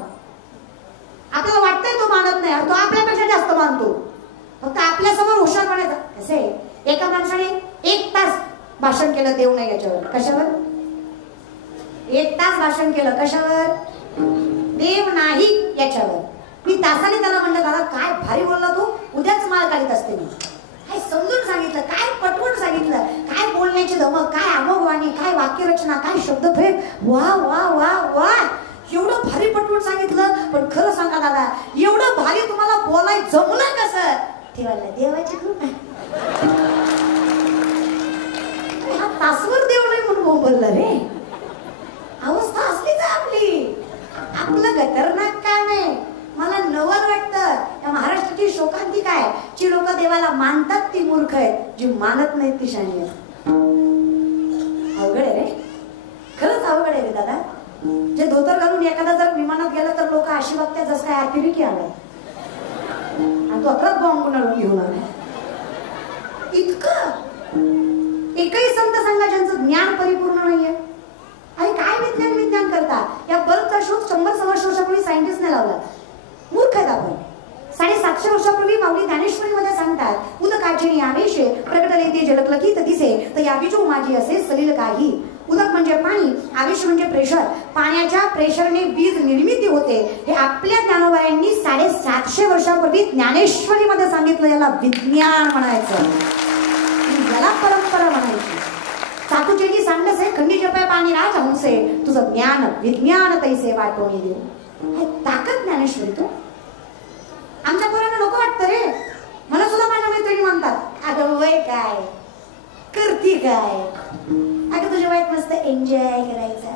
आपल्याला वाटतंय तो मानत नाही, तो आपल्यापेक्षा जास्त मानतो. फक्त आपल्यासमोर हुशार बनायचं. कसे एका माणसाने 1 तास भाषण केलं देव नाही याच्यावर. कशावर? 1 तास भाषण केलं कशावर? देव नाही याच्यावर. मी तासाने त्याला म्हणलं दादा काय भारी बोलला तू, उद्याच माळ काढीत असते मी. काय समजून सांगितलं, काय पटवून सांगितलं, काय बोलण्याची धमक, काय अमोघवाणी, काय वाक्य वाक्यरचना, काय शब्दभेद, वा वा वा वा. एवढं भारी पटवून सांगितलं. पण खरं सांगा दादा, एवढं भारी तुम्हाला बोलाय जमलं कसं? ठेवायला देवाची कृपा. हा तासवर देव नाही म्हणून बोलला रे. अवस्था असलीच आपली. आपलं खतरनाक काम आहे. मला नवल वाटतं या महाराष्ट्राची शोकांतिका आहे. जी लोक देवाला मानतात ती मूर्ख आहेत, जी मानत नाहीत ती शाणी आहेत. अवघड आहे रे, खरंच अवघड आहे रे दादा. जे धोतर घालून एखादा जर विमानात गेला तर लोक अशी बघतात जसं काय ऍक्टिव्हिटी आलाय आणि तो अकरात बॉम्ब गुंडाळून घेऊन आलाय. इतकं एकही संत संघ ज्यांचं ज्ञान परिपूर्ण नाहीये. आणि काय विज्ञान विज्ञान करता? या बल्बचा शोध 100-125 वर्षापूर्वी सायंटिस्टने लावला. मूर्ख आहेत आपण. 750 वर्षापूर्वी माऊली ज्ञानेश्वरीमध्ये सांगतात, उदकाची आवेशे प्रकटले ते झलकलकीत दिसे, तर या बिजू माझी असे सलील काही. उदक म्हणजे पाणी, आवेश म्हणजे प्रेशर. पाण्याच्या प्रेशरने वीज निर्मिती होते. हे आपल्या ज्ञानोबायांनी 750 वर्षापूर्वी ज्ञानेश्वरीमध्ये सांगितलं. याला विज्ञान म्हणायचं, याला परंपरा म्हणायची. सातुचेची सांडसे खंडी जपय पाणी राज हंसे, तुझं ज्ञान विज्ञान तैसे वाटोनी देऊ. ताकद ज्ञानेश्वरी. तो आमच्या पोरांना नको वाटतं रे. मला सुद्धा माझ्या मैत्रिणी म्हणतात, अगं वय काय करती काय, अगं तुझ्या वयात मस्त एन्जॉय करायचा,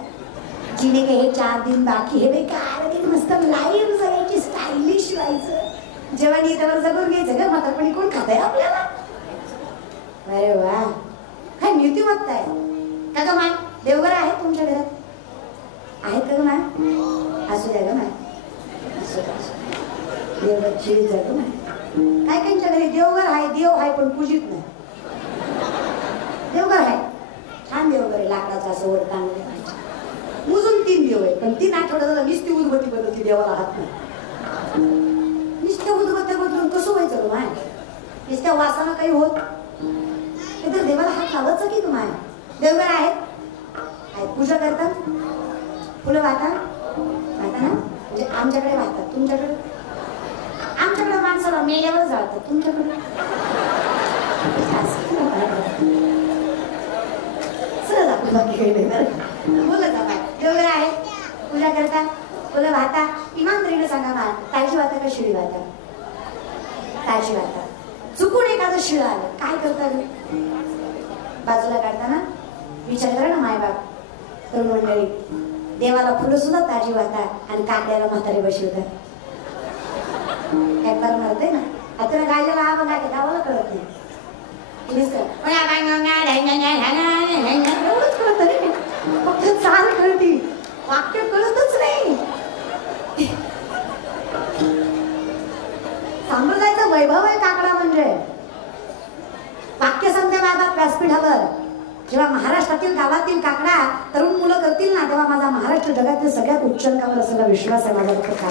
जिने काही हे 4 दिन बाकी हे काय ते मस्त लाईव्ह जगायची, स्टायलिश व्हायचं, जेव्हा नीतावर जगून घ्यायचं. का म्हातारपणी कोण खात आहे आपल्याला? अरे वा, काय नीतिमत्ता आहे. का ग माय, देवघर आहे तुमच्या घरात? आहेत का ग माय? असू द्या ग माय, देवघरची जातो माय. काय काहींच्या घरी देवघर आहे, देव आहे पण पूजित नाही. देवघर आहे, छान देवघर आहे, लाकडाचा असं वर चांगले. उजून 3 देव आहे, पण 3 आठवड्याला नुसती उदबत्ती बदलती, देवाला हात नाही. नुसत्या उदबत्त्या बदलून कसं व्हायचं ग माय? नुसत्या वासानं काही होत तर देवाला हात लावायचं की ग माय? देवघर आहेत, पूजा करतात, फुलं वाहतात ना. म्हणजे आमच्याकडे वाहतात, तुमच्याकडे? आमच्याकडे माणसाला मेल्यावर जाळतात, तुमच्याकडे सहज आपण बाकी बोलत काय. देवघर आहे, पूजा करता, फुलं वाहता. इमानदारीने सांगा मा, ताजी वाहता का शिळी वाहता? ताजी वाहता. चुकून एखादं शिळ आलं काय करतात? बाजूला काढताना विचार करा ना मायबाप, तरुण मंडळी. देवाला फुलं सुद्धा ताजी वाहतात आणि काकड्याला म्हातारे बसवतात. काय करणार ते ना. आता गायला हा बघा, गावाला कळत नाही. एवढंच कळत रे, फक्त चाल कळती, वाक्य कळतच नाही. संप्रदायाचं वैभव आहे काकडा म्हणजे. वाक्य सांगते बाबा व्यासपीठावर, जेव्हा महाराष्ट्रातील गावातील काकडा तरुण मुलं करतील ना, तेव्हा माझा महाराष्ट्र जगातील सगळ्यात उच्च अंकावर असलेला विश्वास आहे माझा. फक्त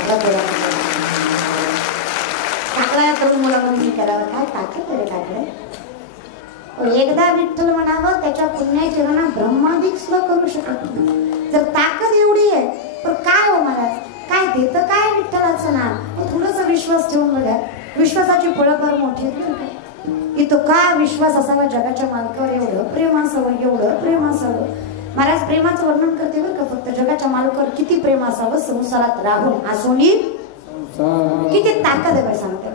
काकडा या तरुण मुलामध्ये करावं. काय ताकद आहे काकडे. एकदा विठ्ठल म्हणावं, त्याच्या पुण्याची गणना ब्रह्मादिक सुद्धा करू शकत नाही. जर ताकद एवढी आहे तर काय हो महाराज, काय देतं काय विठ्ठलाचं नाव? थोडंसं विश्वास ठेवून बघा, विश्वासाची फळं फार मोठी आहेत. की तो का विश्वास असावा जगाच्या मालकावर? एवढं प्रेम असावं, एवढं प्रेम असावं. महाराज प्रेमाचं वर्णन करते बरं का, फक्त जगाच्या मालकावर किती प्रेम असावं. संसारात राहून आसोनी किती ताकद आहे बरं सांगते.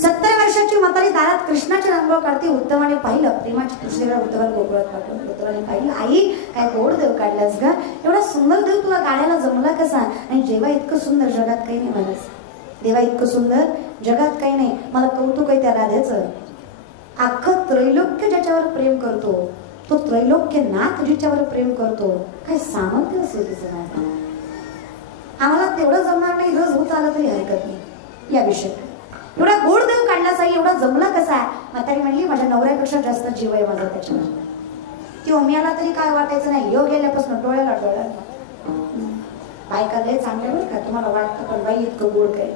70 वर्षाची म्हातारी दारात कृष्णाची रांगोळ काढते. उत्तमाने पाहिलं, प्रेमाची कृष्णेला उत्तमाने गोकुळात पाठवून उत्तमाने पाहिलं, आई काय गोड देव काढलास ग, एवढा सुंदर देव तुला काढायला जमला कसा? आणि जेव्हा इतकं सुंदर जगात काही नाही म्हणास, देवा इतकं सुंदर जगात काही नाही. मला कौतुक आहे त्या राधेचं. अख्खं त्रैलोक्य ज्याच्यावर प्रेम करतो, तो त्रैलोक्य नाथ जिच्यावर प्रेम करतो, काय सामर्थ्य असेल तिचं नाथ. आम्हाला तेवढं जमणार नाही, रोज होत आलं तरी हरकत नाही या विषयात. एवढा गोड देव काढण्याचा एवढा जमला कसा? म्हातारी म्हणली, माझ्या नवऱ्यापेक्षा जास्त जीव आहे माझा त्याच्यावर. ती ओमियाला तरी काय वाटायचं नाही, योग गेल्यापासून डोळ्याला डोळ्या. बायका लय चांगल्या बरं का, तुम्हाला वाटतं पण बाई इतकं गोड काय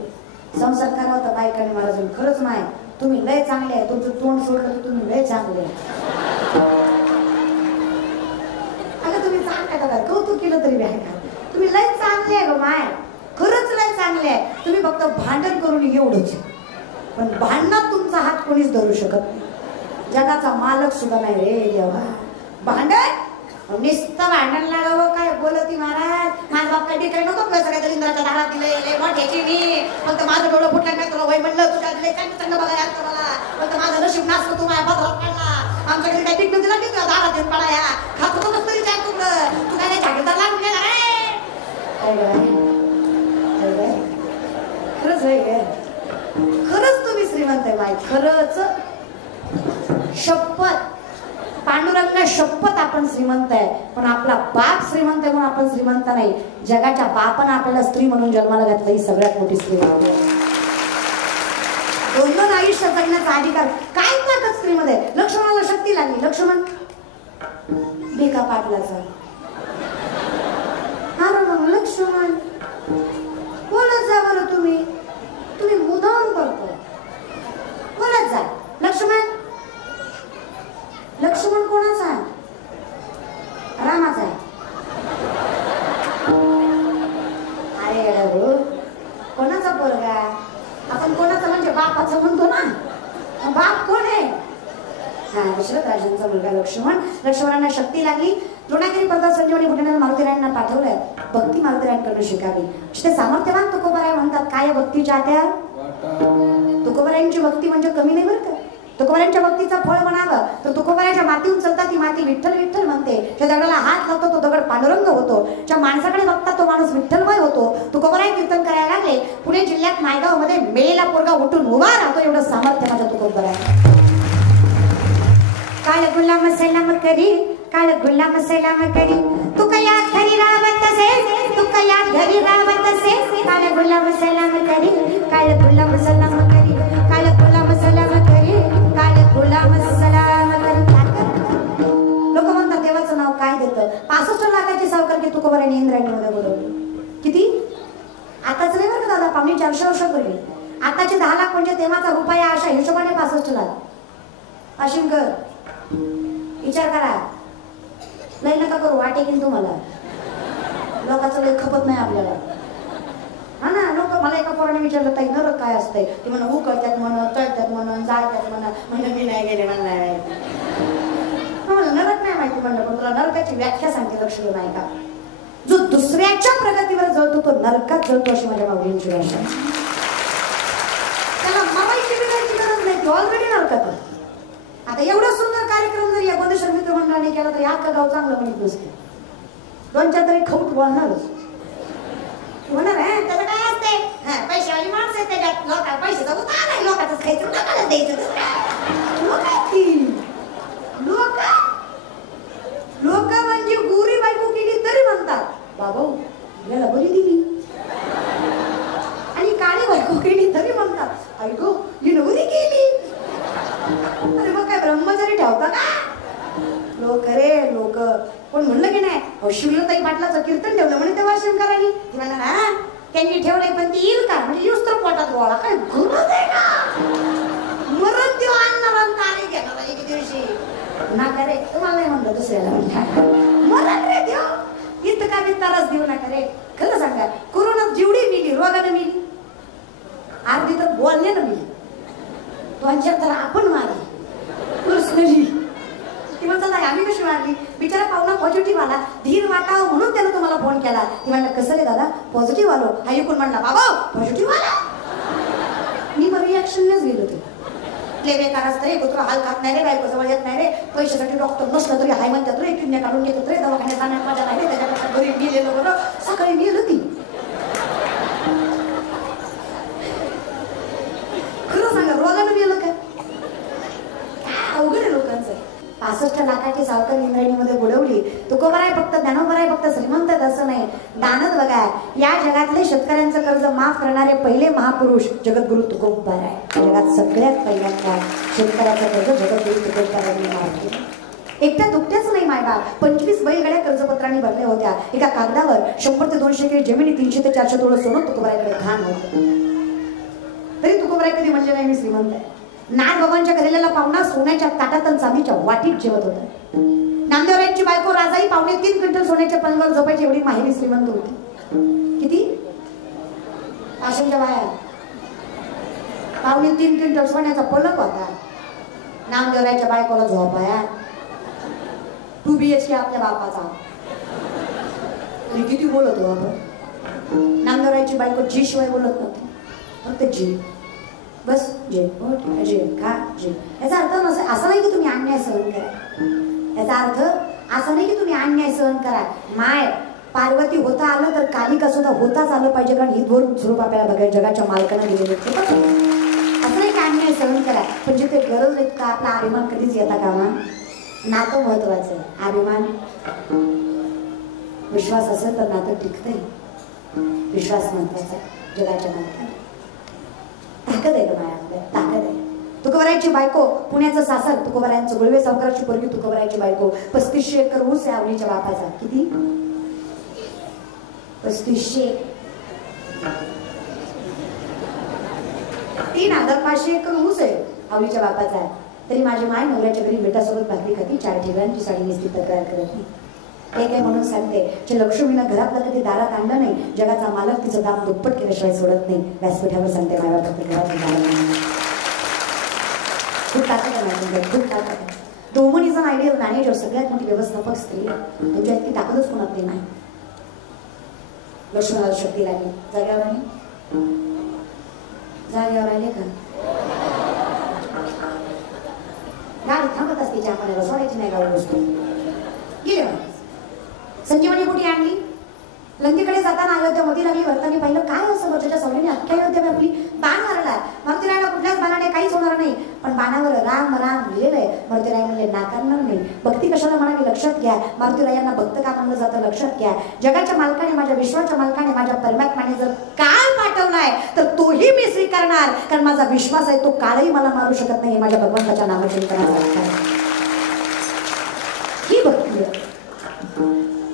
संसार करावा होता बायकाने मला जाऊन. खरंच माय, तुम्ही लय चांगले आहे, तुमचं तोंड सोडलं तर तुम्ही लय चांगले आहे. अगं तुम्ही चांगलं का, कौतुक केलं तरी बाय का, तुम्ही लय चांगले आहे ग माय, खरंच लय चांगले आहे. तुम्ही फक्त भांडण करून एवढंच, पण भांडणात तुमचा हात कोणीच धरू शकत नाही. जगाचा मालक सुद्धा नाही रे देवा. भांडण नुसतं भांडण लागावं काय बोलती महाराज. माझा बाप काय काही नव्हतं कसं काय इंद्राच्या दारात दिले मोठ्याची मी फक्त माझं डोळं फुटलं काय तुला वय म्हणलं तुझ्या दिले काय चांगलं बघायला असतं मला फक्त माझं नशीब नाचलं तू माझ्या पदरात पडला आमच्याकडे काय टिकून दिला की तुझ्या दारात येऊन पडाया खात होतो तरी काय तुकडं तू काय जागीरदार लागून गेला रे. खरंच आहे खरंच तुम्ही श्रीमंत आहे बाई खरंच शपथ पांडुरंगा शपथ आपण श्रीमंत आहे पण आपला बाप श्रीमंत आहे म्हणून आपण श्रीमंत नाही. जगाच्या बापानं आपल्याला स्त्री म्हणून जन्माला घातलं ही सगळ्यात मोठी श्रीमंत आहे. दोन आयुष्य जगण्याचा अधिकार काय ताकद स्त्रीमध्ये. लक्ष्मणाला शक्ती लागली. लक्ष्मण बेका पाटलाचा मग लक्ष्मण बोलत जा बरं तुम्ही मुद्दाम करतो बोलत जा. लक्ष्मण कोणाचा आहे? रामाचा आहे. अरे कोणाचा पोरगा आपण कोणाचा म्हणजे बापाचं म्हणतो ना. बाप कोण आहे? हा दशरथ राजांचा मुलगा लक्ष्मण. लक्ष्मणांना शक्ती लागली. द्रोणागिरी पर्वत संजीवनी बुद्धीने मारुतीरायांना पाठवलंय भक्ती मारुतीरायांकडून शिकावी. ते सामर्थ्यवान तुकोबाराय म्हणतात काय भक्तीच्या त्या तुकोबारायांची भक्ती म्हणजे कमी नाही बरं का. तुकोबारायांच्या भक्तीचं फळ म्हणावं तर तुकोबाराच्या मातीहून चलता ती माती विठ्ठल विठ्ठल म्हणते. त्या दगडाला हात लावतो तो दगड पांडुरंग होतो. ज्या माणसाकडे बघता तो माणूस विठ्ठलमय होतो. तुकोबाराय कीर्तन करायला लागले. पुणे जिल्ह्यात नायगाव मध्ये मेला पोरगा उठून उभा राहतो एवढं सामर्थ्य माझ्या तुकोबाराय. काळ गुलाम सलाम करी काळ गुलाम सलाम करी तू कया घरी रावत से तू कया घरी रावत से काळ गुलाम सलाम करी काळ गुलाम सलाम करी काळ गुलाम सलाम करी काळ गुलाम सलाम करी. लोक म्हणतात देवाचं नाव काय देतं. 65 लाखाची सावकारकी तुकोबारायांनी इंद्रायणीमध्ये बोलवली. किती आताच नाही बरं का दादा 450 वर्षापूर्वी. आताचे 10 लाख म्हणजे तेव्हाचा रुपया अशा हिशोबाने 65 लाख. अशिंकर विचार करा. लय नका करू वाटेकीन तुम्हाला. लोकांचं लय खपत नाही आपल्याला. हा ना लोक मला एका पोराने विचारलं ताई नरक काय असतंय. ते म्हणून उकळतात म्हणून तळतात म्हणून जाळतात म्हणून म्हणजे मी नाही गेले म्हणलं नरक नाही माहिती म्हणलं पण तुला नरकाची व्याख्या सांगते लक्ष्मी नाही का. जो दुसऱ्याच्या प्रगतीवर जळतो तो नरकात जळतो अशी माझ्या माऊलींची व्याख्या. त्याला मरायची बिरायची गरज नाही तो ऑलरेडी नरकात. आता एवढा सुंदर कार्यक्रम जर या बंदेश्वर मित्र मंडळाने केला तर अख्खा गाव चांगलं म्हणत नसते. 2-4 तरी खौट बोलणारच होणार आहे. त्याचं काय असते पैशावाली माणसं आहे त्याच्यात लोक पैशाचा उतार आहे लोकांच खायचं लोकांना द्यायचं. लोक म्हणजे गोरी बायको केली तरी म्हणतात बाबा याला बरी दिली आणि काळी बायको केली तरी म्हणतात ऐको ही नवरी केली. अरे मग काय ब्रह्मचारी ठेवता का लोक रे लोक. पण म्हणलं की नाही शिवलताई पाटलाचं कीर्तन ठेवलं म्हणे तेव्हा शिवकारांनी ती म्हणा ना त्यांनी ठेवलंय पण ती येईल का म्हणजे येऊच तर पोटात गोळा काय गरज आहे का. मरण देव आणणार तारी घेणार एक दिवशी नका रे. तुम्हाला नाही म्हणलं दुसऱ्याला म्हणता मरण रे देव इतका विस्तारच देऊ नका रे. खरं सांगा कोरोनात जेवढी मिली रोगाने मिली अर्धी तर बोलण्यानं मिली 2-4 तर आपण मारली पर्सनली. ती म्हणतात आम्ही कशी मारली बिचारा पाहुणा पॉझिटिव्ह आला धीर वाटावं म्हणून त्यानं तुम्हाला फोन केला. ती म्हणलं कसं रे दादा पॉझिटिव्ह आलो. हा ऐकून म्हणला बाबा पॉझिटिव्ह आला. मी मग रिॲक्शननेच गेलो ते लय बेकार असतं रे कुत्र हाल खात नाही रे बायको जवळ येत नाही रे पैशासाठी डॉक्टर नसलं तरी हाय म्हणतात रे किडण्या काढून घेतात रे दवाखान्यात जाण्यात माझ्या नाही रे त्याच्यापेक्षा घरी गेलेलं बरं. सकाळी गेलो ती खरं सांगा रोगानं गेलं काय अवघड आहे लोकांचं. 65 लाखाची सावकार इंद्रायणीमध्ये बुडवली. तुकोबाराय फक्त ज्ञानोबाराय फक्त श्रीमंत असं नाही दानच बघा. या जगातले शेतकऱ्यांचं कर्ज माफ करणारे पहिले महापुरुष जगद्गुरु तुकोबाराय. जगात सगळ्यात पहिल्यांदा शेतकऱ्याचं कर्ज जगद्गुरु तुकोबारायांनी माफ केलं. एकट्या दुकट्याच नाही मायबाप 25 बैलगाड्या कर्जपत्रांनी भरल्या होत्या. एका कागदावर 100 ते 200 एकर जमिनी 300 ते 400 तोळं सोनं तुकोबारायकडे घाण होतं. तरी तुकोबाराय कधी म्हणले नाही मी श्रीमंत आहे. नागबाबांच्या घराला पाहुणा सोन्याच्या ताटात आणि चांदीच्या वाटीत जेवत होता. नामदेवरायांची बायको राजाई 3.5 क्विंटल सोन्याच्या पलंगावर झोपायची एवढी माहेरी श्रीमंत होती. किती आशंच्या बाया 3.5 क्विंटल सोन्याचा पलंग होता. नामदेवरायांच्या बायकोला झोपाया 2 BHK आपल्या बापाचा. किती बोलत हो आपण. नामदेवरायची बायको जी शिवाय बोलत नव्हती, फक्त जी. बस जे, हो ठीक आहे, जे खा जे. याचा अर्थ नसं असं नाही की तुम्ही अन्याय सहन करा. याचा अर्थ असं नाही की तुम्ही अन्याय सहन करा. माय पार्वती होता आलं तर कालिका सुद्धा होताच आलं पाहिजे, कारण ही दोन स्वरूप आपल्याला बघायला जगाच्या मालकांना दिलेले. असं नाही की अन्याय सहन करा, पण जिथे गरज आहे का आपला अभिमान कधीच येता कामा. नातं महत्वाचं आहे. अभिमान विश्वास असेल तर नातं टिकतंय. विश्वास महत्वाचा आहे जगाच्या मालकांना. ताकद आहे का माया आपल्या, ताकद आहे. तुकोबरायची बायको पुण्याचं सासर, तुकोबरायांचं गुळवे सावकाराची पोरगी तुकोबरायची बायको. 3500 एकर ऊस आहे आवलीच्या बापाचा. किती? 3500. 3500 एकर ऊस आहे आवलीच्या बापाचा. तरी माझी माय नवऱ्याच्या घरी बेटासोबत भाकरी खाती, 4 ठिकाणची साडी नेसती, तक्रार करत नाही. ते काय म्हणून सांगते, जे लक्ष्मीनं घरातलं कधी दारात आणलं नाही, जगाचा मालक तिचं दाम दुप्पट केल्याशिवाय सोडत नाही. व्यासपीठावर सांगते माय बाप घरात खूप ताकद आहे, खूप ताकद आहे. दोमनीचा आयडियल मॅनेजर, सगळ्यात मोठी व्यवस्थापक स्त्री, तुमच्या इतकी ताकदच कोणातली नाही. लक्ष्मणाला शक्ती लागली. जाग्यावर आहे, जाग्यावर आले का? गाडी थांबत असते, चहा पाण्याला सोडायची नाही. गाडी बसतो गेले. संजीवनी कुठे आणली? लंकेकडे जाताना अयोध्यामध्ये लागली. भरतानी पाहिलं काय असं त्याच्या सवडीने अख्ख्या अयोध्या आपली बाण मारला. मारुतीरायला कुठल्याच बाणाने काहीच होणार नाही, पण बाणावर राम राम लिहिलंय. मारुतीराय म्हणले नाकारणार नाही. भक्ती कशाला म्हणावी लक्षात घ्या. मारुतीरायांना भक्त का म्हणलं जातं लक्षात घ्या. जगाच्या मालकाने, माझ्या विश्वाच्या मालकाने, माझ्या परमात्म्याने जर काळ पाठवलाय तर तोही मी स्वीकारणार, कारण माझा विश्वास आहे तो काळही मला मारू शकत नाही. माझ्या भगवंताच्या नामाची ही भक्ती आहे.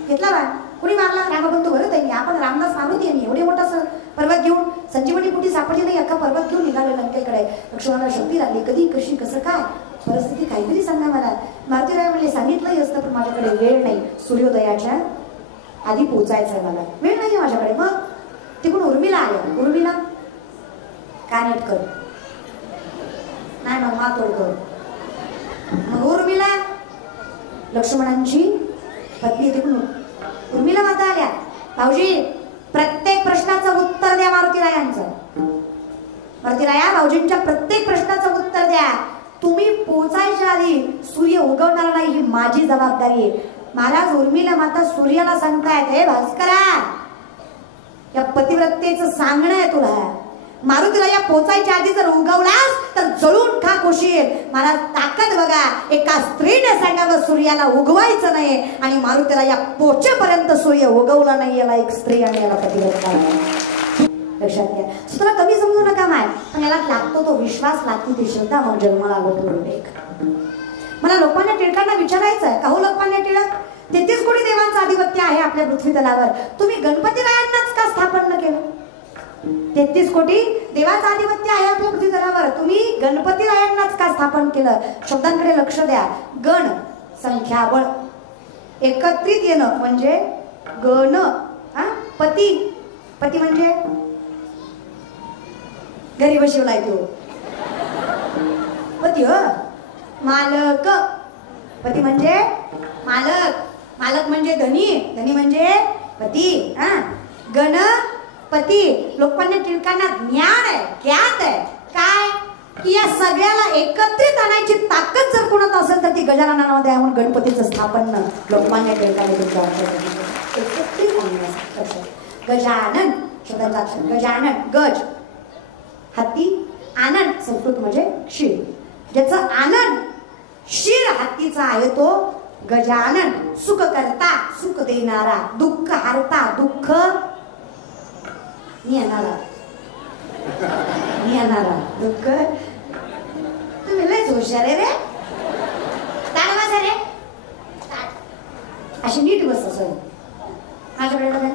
घेतला बा कुणी मारला? रामबंधू भरत आहे. आपण रामदास मारुती यांनी एवढे मोठा पर्वत घेऊन, संजीवनी कुठे सापडली नाही, अख्खा पर्वत घेऊन निघाले लंकेकडे. लक्ष्मणाला शक्ती लागली. कधी कशी कसं काय परिस्थिती काहीतरी सांगा मला. मारुतीराय म्हणले सांगितलंही असतं, पण माझ्याकडे वेळ नाही. सूर्योदयाच्या आधी पोहोचायचं आहे मला, वेळ नाही माझ्याकडे. मग तिकडून उर्मिला आल्या. उर्मिला कानेट कर नाही, मग मातोड कर. मग उर्मिला लक्ष्मणांची पत्नी तिकडून उर्मिला माता आल्या. भाऊजी प्रत्येक प्रश्नाचं उत्तर द्या मारुतीरायांचं. मारुतीराया भाऊजींच्या प्रत्येक प्रश्नाचं उत्तर द्या. तुम्ही पोचायच्या आधी सूर्य उगवणार नाही ही माझी जबाबदारी आहे. महाराज उर्मिला माता सूर्याला सांगतायत, हे भास्करा या पतिव्रतेचं सांगणं आहे तुला. मारुतीराया पोचायच्या आधी जर उगवलास तर जळून खा कोशील. महाराज ताकद बघा. एका स्त्रीने सांगावं सूर्याला उगवायचं नाही, आणि मारुतीराया पोचेपर्यंत सूर्य उगवला नाही. याला एक स्त्री आणि याला पतिव्रता लक्षात घ्या. तुला कमी समजू नका माय, पण याला लागतो तो विश्वास, लागतो ती श्रद्धा, मग जन्माला आलो तो विवेक. मला लोकमान्य टिळकांना विचारायचं आहे, का हो लोकमान्य टिळक 33 कोटी देवांचं आधिपत्य आहे आपल्या पृथ्वी तलावर, तुम्ही गणपतीरायांनाच का स्थापन न केलं? 33 कोटी देवाचं आधिपत्य आहे आपल्या पृथ्वी तलावर, तुम्ही गणपतीरायांनाच का स्थापन केलं? शब्दांकडे लक्ष द्या. गण संख्याबळ, एकत्रित येणं म्हणजे गण. पती, पती म्हणजे घरी बसवलाय तो पती. हो मालक, पती म्हणजे मालक, मालक म्हणजे धनी, धनी म्हणजे पती. गण पती. लोकमान्य टिळकांना ज्ञान आहे, ज्ञात आहे काय की या सगळ्याला एकत्रित आणायची ताकद जर कोणात असेल तर ती गजाननामध्ये आहे. म्हणून गणपतीचं स्थापन लोकमान्य टिळकांनी एकत्रित आणण्यासाठी. गजानन शब्दाचा अक्षर गजानन, गज हत्ती, आनंद संस्कृत म्हणजे क्षीर. ज्याचा आनंद क्षीर हत्तीचा आहे तो गजानन. सुख करता, सुख देणारा, दुःख हारता, दुःख नेणारा, नेणारा दुःख. तुम्ही लयच हुशार आहे रे. ताडवास रे, अशी नीट बस. असं माझ्याकडे बघा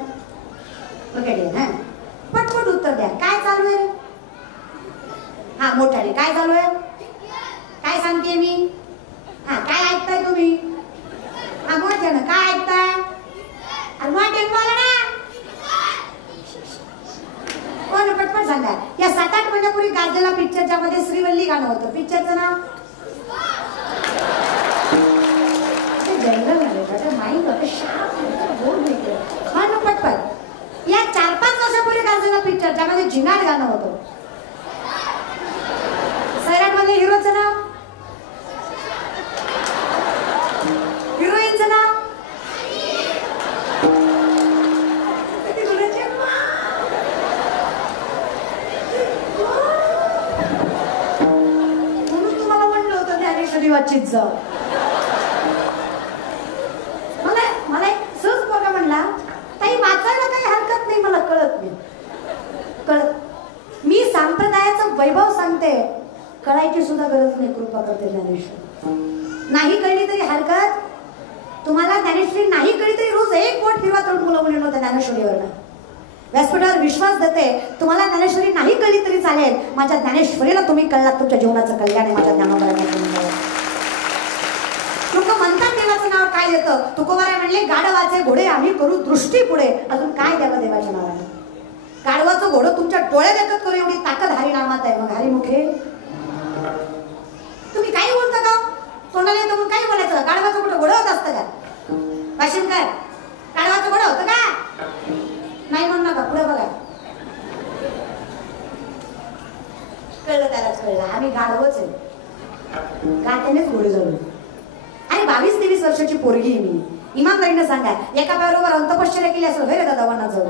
बघा. पटपट उत्तर द्या. काय चालू आहे? हा मोठ्याने काय चालू आहे? काय सांगते मी? काय ऐकताय तुम्ही? मोठ्यानं काय ऐकताय? मोठ्यानं बोला ना. कोण पटपट सांगा. या 7-8 महिन्यापूर्वी गाजलेला पिक्चरच्या मध्ये श्रीवल्ली गाणं होतं. पिक्चरचं नाव जनरल माइंड पटपट. या 4-5 वर्षापूर्वी गाजलेला पिक्चर ज्यामध्ये जिनाड गाणं होतं. सैराटमध्ये हिरोचं नाव, हिरोईनचं नाव म्हणून तुम्हाला म्हणलं होतं ज्ञानेश्वरी वाचित जा. मला एक सहज बघा म्हणला, ताई वाचायला काही हरकत नाही, मला कळत नाही. मी संप्रदायाचं वैभव सांगते, कळायची सुद्धा गरज नाही. कृपा करते ज्ञानेश्वरी. नाही कळली तरी हरकत. तुम्हाला ज्ञानेश्वरी नाही कळली तरी रोज एक बोट फिरवा तरुण मुलं मुलींना होत्या ज्ञानेश्वरीवर. व्यासपीठावर विश्वास देते, तुम्हाला ज्ञानेश्वरी नाही कळली तरी चालेल, माझ्या ज्ञानेश्वरीला तुम्ही कळलात, तुमच्या जीवनाचं कल्याण आहे. माझ्या ज्ञानोबराला लोक म्हणतात देवाचं नाव काय देतं. तुकोबाराय म्हणले, गाढवाचे घोडे आम्ही करू दृष्टी पुढे. अजून काय द्यावं देवाच्या नावाने. गाढवाचं घोडं तुमच्या डोळ्यात देखत करू एवढी ताकद हरी नामात आहे. मग हरी मुखे तुम्ही काही बोलता का? तोंडाला येतं म्हणून काही बोलायचं. गाढवाचं कुठं घोडं होत असतं का? भाषण काय गाढवाचं घोडं होतं का? नाही म्हणू नका, पुढे बघा. कळलं त्यालाच कळलं, आम्ही गाढवच आहे. गात्यानेच घोडे झालो. आणि 22-23 वर्षाची पोरगी मी. इमानदारीने सांगा, एका पायावर राहून तपश्चर्या केली असेल रे दादा वनाचं?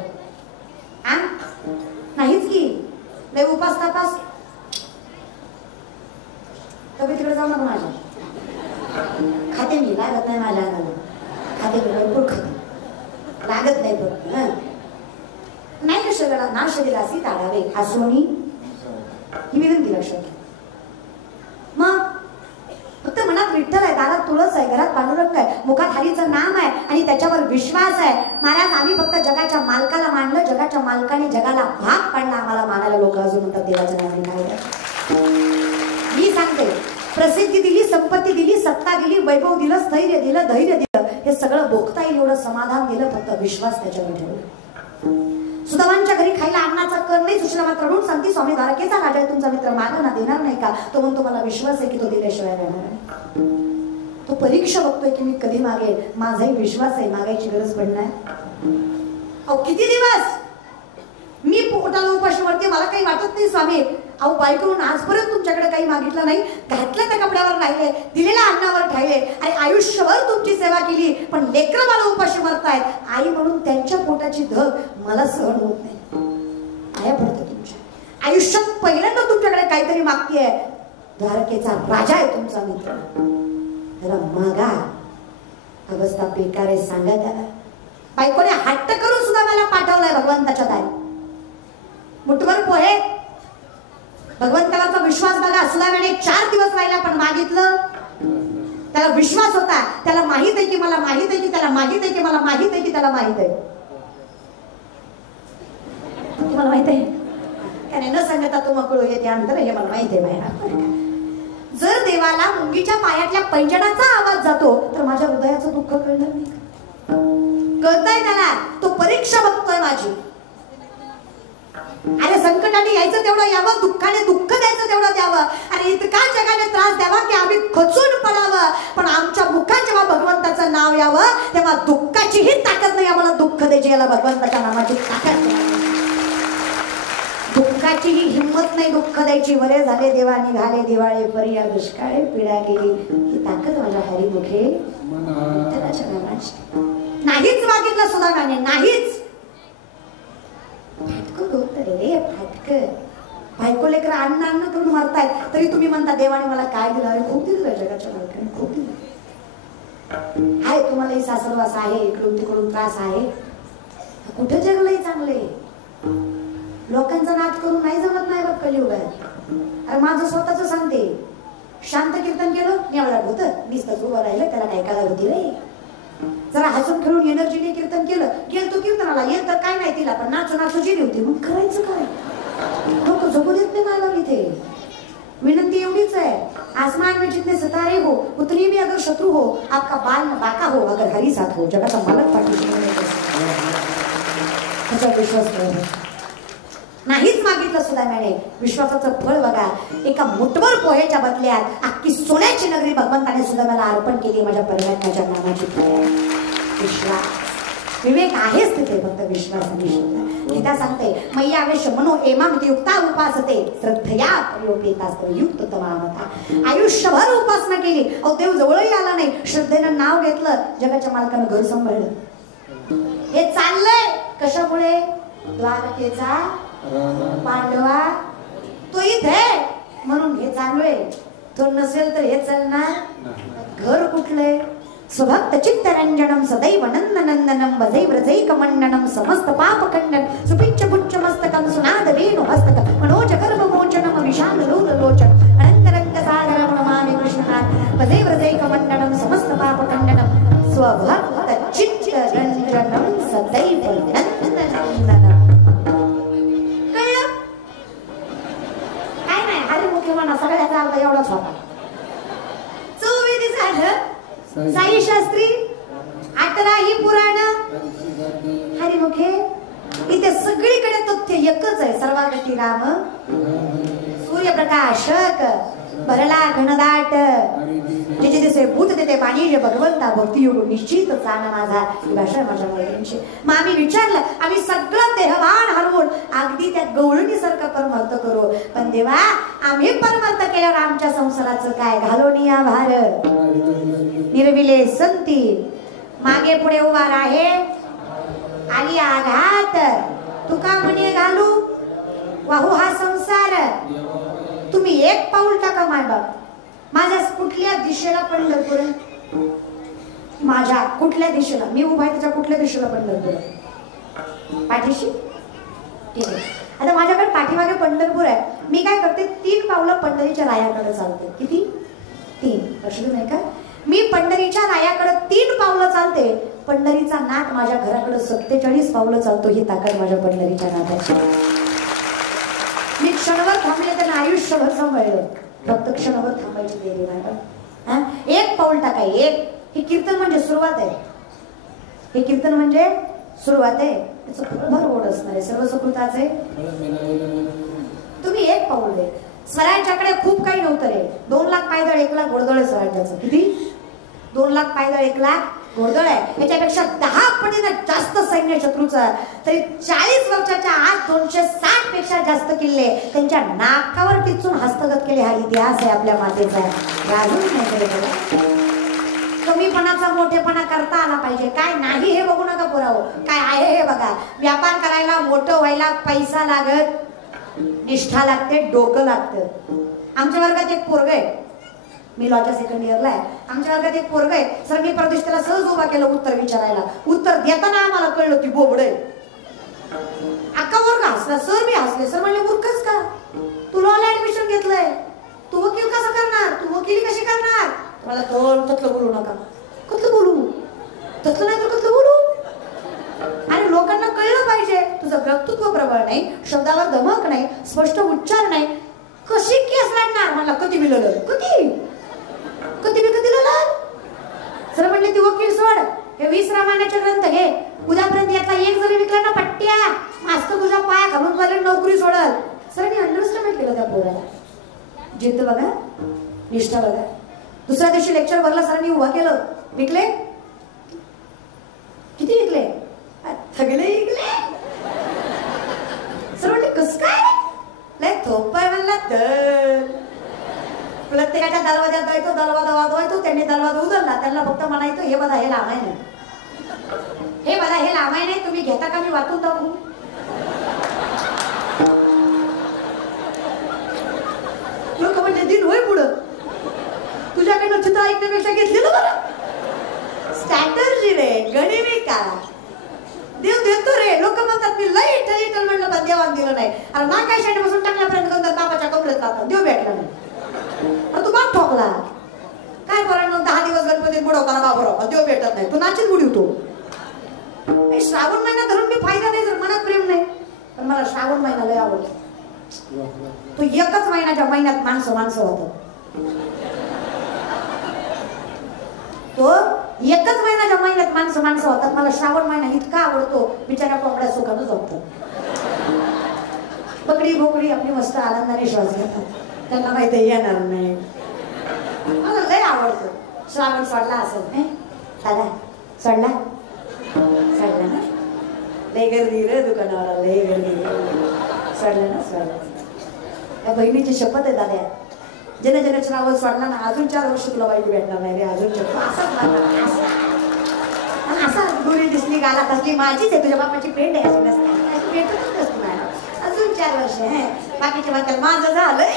नाहीच की. लय उपास तापास तब्येत तिकडे जाऊ नका माझ्या. खाते मी, लागत नाही माझ्या हाताला. खाते मी, भरपूर खाते, लागत नाही बघ. नाही का शरीराला ना शरीरासी ताडावे हसोनी, ही विनंती लक्षात. मग फक्त मनात विठ्ठल आहे, दारात तुळस आहे, घरात पांडुरंग आहे, मुखात हरीचं नाम आहे आणि त्याच्यावर विश्वास आहे. महाराज आम्ही फक्त जगाच्या मालकाला मानलं, जगाच्या मालकाने जगाला भाग पाडला. आम्हाला मानायला लोक अजून म्हणतात देवाचं नाव नाही. मी सांगते, प्रसिद्धी दिली, संपत्ती दिली, सत्ता दिली, वैभव दिलं, स्थैर्य दिलं, धैर्य दिलं, हे सगळं भोगता येईल एवढं समाधान दिलं, फक्त विश्वास त्याच्यावर ठेवला. सुदामांच्या घरी खायला अन्नाचा कर नाही सुचला, मात्र रडून सांगते, स्वामी द्वारकेचा राजा आहे तुमचा मित्र, मागं ना देणार नाही का? तो म्हणतो मला विश्वास आहे की तो दिल्याशिवाय राहणार आहे. तो परीक्षा बघतोय की मी कधी मागेल. माझाही विश्वास आहे, मागायची गरज पडणार. अहो किती दिवस मी पोटाला उपाशी पडते, मला काही वाटत नाही स्वामी. अहो बायकोहून आजपर्यंत तुमच्याकडे काही मागितलं नाही, घातलं त्या कपड्यावर राहिले, दिलेल्या अन्नावर ठायले आणि आयुष्यभर तुमची सेवा केली, पण लेकरं मला उपाशी मरतायत. आई म्हणून त्यांच्या पोटाची धग मला सहन होत नाही. आया पडतं तुमच्या आयुष्यात पहिल्यांदा तुमच्याकडे काहीतरी मागतीये. द्वारकेचा राजा आहे तुमचा मित्र, त्याला मागा. अवस्था बेकार आहे सांगा त्याला. बायकोने हट्ट करून सुद्धा मला पाठवलाय भगवंताच्या दारी. मुठभर पोहे, भगवंताचा विश्वास बघा. सुदामाने 4 दिवस राहिला पण मागितलं. त्याला विश्वास होता, त्याला माहित आहे की मला माहित आहे की त्याला माहित आहे की मला माहित आहे की त्याला माहित आहे. तुम्हाला माहित आहे त्याने न सांगता तो मकळू येते अंतर, हे मला माहित आहे बाहेर. जर देवाला मुंगीच्या पायातल्या पैंजणाचा आवाज जातो तर माझ्या हृदयाचं दुःख कळणार नाही का? कळतंय त्याला, तो परीक्षा बघतोय माझी. अरे संकटाने यायचं तेवढं यावं, दुःखाने दुःख द्यायचं तेवढं द्यावं. अरे इतका जगाने त्रास द्यावा की आम्ही खचून पडावं, पण आमच्या मुखात जेव्हा भगवंताचं नाव यावं तेव्हा दुःखाचीही ताकद नाही आम्हाला दुःख द्यायची. याला भगवंताच्या नामाची ताकद नाही, दुःखाचीही हिंमत नाही दुःख द्यायची. वरे झाले देवा निघाले दिवाळे परी, या दुष्काळे पीडा गेली, ही ताकद माझ्या हरी मुखे त्याच्या नामाची. नाहीच मागितलं सुदामाने, नाहीच. बायको लेकर अन्न अन्न करून मारतायत तरी तुम्ही म्हणता देवाने मला काय दिलं. अरे खूप दिलं जगाच्या मालकाने, खूप दिलं आहे. तुम्हालाही सासरवास आहे, इकडून तिकडून त्रास आहे, कुठे जगलंही चांगले. लोकांचा नाद करून नाही जमत नाही बघ कलियुगात. अरे माझं स्वतःच सांगते, शांत कीर्तन केलं एवढा होत, नुसतंच उभं राहिलं त्याला काय कळा होती रे. जरा हसून खेळून एनर्जीने कीर्तन केलं, गेलतो कीर्तनाला येत तर काय नाही तिला, पण नाचू नाचू जिरी होती. मग करायचं काय? लोक जगू देत नाही मला. इथे विनंती एवढीच है, आसमान में जितने सितारे हो उतनी भी अगर शत्रु हो, आपका बाल न बाका हो, अगर हरी साथ हो, जगाचा मालक पाठीशी विश्वास नाहीच मागितलं सुदामाने. विश्वासाचं फळ बघा. एका मुठभर पोहेच्या बदल्यात अख्खी सोन्याची नगरी भगवंताने सुदामाला अर्पण केली. माझ्या परमात्म्याच्या नामाची. विश्वास. विवेक आहेच तिथे, फक्त विश्वासाने शोधा. गीता सांगते मय्यावेश्य मनो एमाम युक्ता उपासते श्रद्धया प्रयोपेतास्त्र युक्त तमामता. आयुष्यभर उपासना केली, अहो देव जवळही आला नाही, श्रद्धेनं नाव घेतलं, जगाच्या मालकानं घर सांभाळलं. हे चाललंय कशामुळे? द्वारकेचा पांडवा तो इथे म्हणून हे चालू आहे. तो नसेल तर हे चालणार? घर कुठलंय? स्वभक्त चित्तरंजनम सदैव नंदनंदनम भजै व्रजैकमंडनम समस्त पापखंडन सुपिच्च पुच्च मस्तकम सुनाद वेणु हस्तक मनोज गर्भमोचनम विशाल लोललोचन अनंतरंग सागरम नमामि कृष्णनाथ भजै व्रजैकमंडनम समस्त पापखंडनम स्वभक्त चित्तरंजनम सदैव नंदनंदनम. कळलं? काय नाही, हरिमुखी म्हणा सगळ्याचा अर्थ एवढाच होता. चौविधी झालं. साई शास्त्री 18 ही पुराण हरिमुखे. इथे सगळीकडे तथ्य एकच आहे, सर्वागती राम सूर्यप्रकाशक भरला घनदाट जिथे दिसे भूत तेथे पाणी जे भगवंता भक्ती योग निश्चित जाण माझा. ही भाषा माझ्या मैत्रिणीची. मग आम्ही विचारलं, आम्ही सगळं देहवान हरवून अगदी त्या गवळणीसारखं परमार्थ करू, पण देवा आम्ही परमार्थ केल्यावर आमच्या संसाराचं काय? घालोनिया भार निर्विले संती मागे पुढे उभा राहे आली आघात तुका म्हणे घालू वाहू हा संसार. तुम्ही एक पाऊल टाका माय बाप. माझ्या कुठल्या दिशेला पंढरपूर? माझ्या कुठल्या दिशेला मी उभा आहे त्याच्या कुठल्या दिशेला पंढरपूर? पाठीशी. ठीक आहे, आता माझ्याकडे पाठीमागे पंढरपूर आहे. मी काय करते? 3 पावलं पंढरीच्या रायाकडे चालते. किती? 3. लक्षात नाही का? मी पंढरीच्या रायाकडे 3 पावलं चालते. पंढरीचा नाथ माझ्या घराकडे 47 पावलं चालतो. ही ताकद माझ्या पंढरीच्या नाथाची. मी क्षणभर थांबले तर आयुष्यभर सांभाळलं. फक्त क्षणभर थांबायची देरी नाही. एक पाऊल टाकाय. एक. हे कीर्तन म्हणजे सुरुवात आहे. हे कीर्तन म्हणजे सुरुवात आहे. त्याचं भर ओढ असणार आहे. सर्व सुकृताचे तुम्ही एक पाऊल दे. स्वराज्याकडे खूप काही नव्हतं रे. 2 लाख पायदळ 1 लाख घोडदळ आहे स्वराज्याचं. किती? 2 लाख पायदळ 1 लाख घोडदळ आहे. याच्यापेक्षा 10 पटीने जास्त सैन्य शत्रूचं. तरी 40 वर्षाच्या आत 260 पेक्षा जास्त किल्ले त्यांच्या नाकावर टिचून हस्तगत केले. हा इतिहास आहे आपल्या मातेचा. कमीपणाचा मोठेपणा करता आला पाहिजे. काय नाही हे बघू नका पुरावं. काय आहे हे बघा. व्यापार करायला मोठं व्हायला पैसा लागत, निष्ठा लागते, डोकं लागतं. आमच्या वर्गात एक पोरग आहे. मी लॉच्या 2nd इयरला आहे. आमच्या वर्गात एक पोरग आहे. सर मी परदेश त्याला सहज उभा केलं उत्तर विचारायला. उत्तर देताना आम्हाला कळलं ती बोबड आहे. अक्का वर्ग हसला, सर मी हसले. सर म्हणले मूर्खच का? तू लॉला ऍडमिशन घेतलंय, तू वकील कसं करणार? तू वकिली कशी करणार? मला तसलं बोलू नका. कसलं बोलू? तसलं नाही तर कसलं बोलू? आणि लोकांना कळलं पाहिजे तुझं वक्तृत्व प्रबळ नाही, शब्दावर धमक नाही, स्पष्ट उच्चार नाही. कशी केस लागणार? मला कधी बिलवलं? कधी लढलं? सर म्हणले ती वकील सोड, हे 20 रामायणाचे ग्रंथ घे. उद्यापर्यंत यातला एक जरी विकला ना पट्ट्या मस्त तुझ्या पाया घालून झाले नोकरी सोडल. सरांनी अंडरस्टँड केलं त्या पोराला. जिद्द बघा, निष्ठा बघा. दुसऱ्या दिवशी लेक्चर भरला. सरांनी उभा केलं. विकले? किती विकले? थगले विकले. सर म्हणले कस काय? लय थोपाय म्हणला. तर प्रत्येकाच्या दरवाज्यात जायचो, दरवाजा वाजवायचो. त्यांनी दरवाजा उचलला, त्यांना फक्त म्हणायचं हे बघा हे लावाय नाही, हे बघा हे लावाय नाही. तुम्ही घेता का? मी वाचून दाखवू? लोक म्हणजे दिन होय पुढं. तुझ्याकडनं चित्र ऐकण्यापेक्षा घेतलेलं बरं. स्ट्रॅटर्जी रे, गणिमी का देव देतो रे. लोक म्हणतात मी लय इटल म्हणलं पण देवान दिलं नाही. अरे ना काय शाळेत बसून टाकल्यापर्यंत बापाच्या कपड्यात जातात, देव भेटला नाही. तू बाप ठोकला काय? बरं 10 दिवस गणपतीत बुडवताना बाबराव देव भेटत नाही, तू नाचीत बुडवतो. श्रावण महिना धरून मी फायदा नाही जर मनात प्रेम नाही. पण मला श्रावण महिना लय आवडतो. तो एकच महिन्याच्या महिन्यात माणसं होतं. तो एकच महिन्याच्या महिन्यात माणसं होतात. मला श्रावण महिना इतका आवडतो. बिचारा कोंबड्या सुखानं झोपतात. पकडी भोकडी आपली मस्त आनंदाने श्वास घेतात. त्यांना माहिती येणार नाही. मला लय आवडतं. श्रावण सोडला असेल दादा, सोडला लय गर्दी रे दुकानावर, लय गर्दी. सोडलं ना, सोडलं. त्या बहिणीची शपथ आहे दाद्या, ज्याने ज्याने श्रावण सोडला ना अजून 4 वर्ष तुला बाईक भेटणार नाही रे. अजून असा दुरी दिसली गालात असली माझीच आहे, तुझ्या बापाची पेंट आहे अशी नसते, भेटतच नसते मला. अजून 4 वर्ष आहे. बाकीच्या म्हणतात माझं झालंय.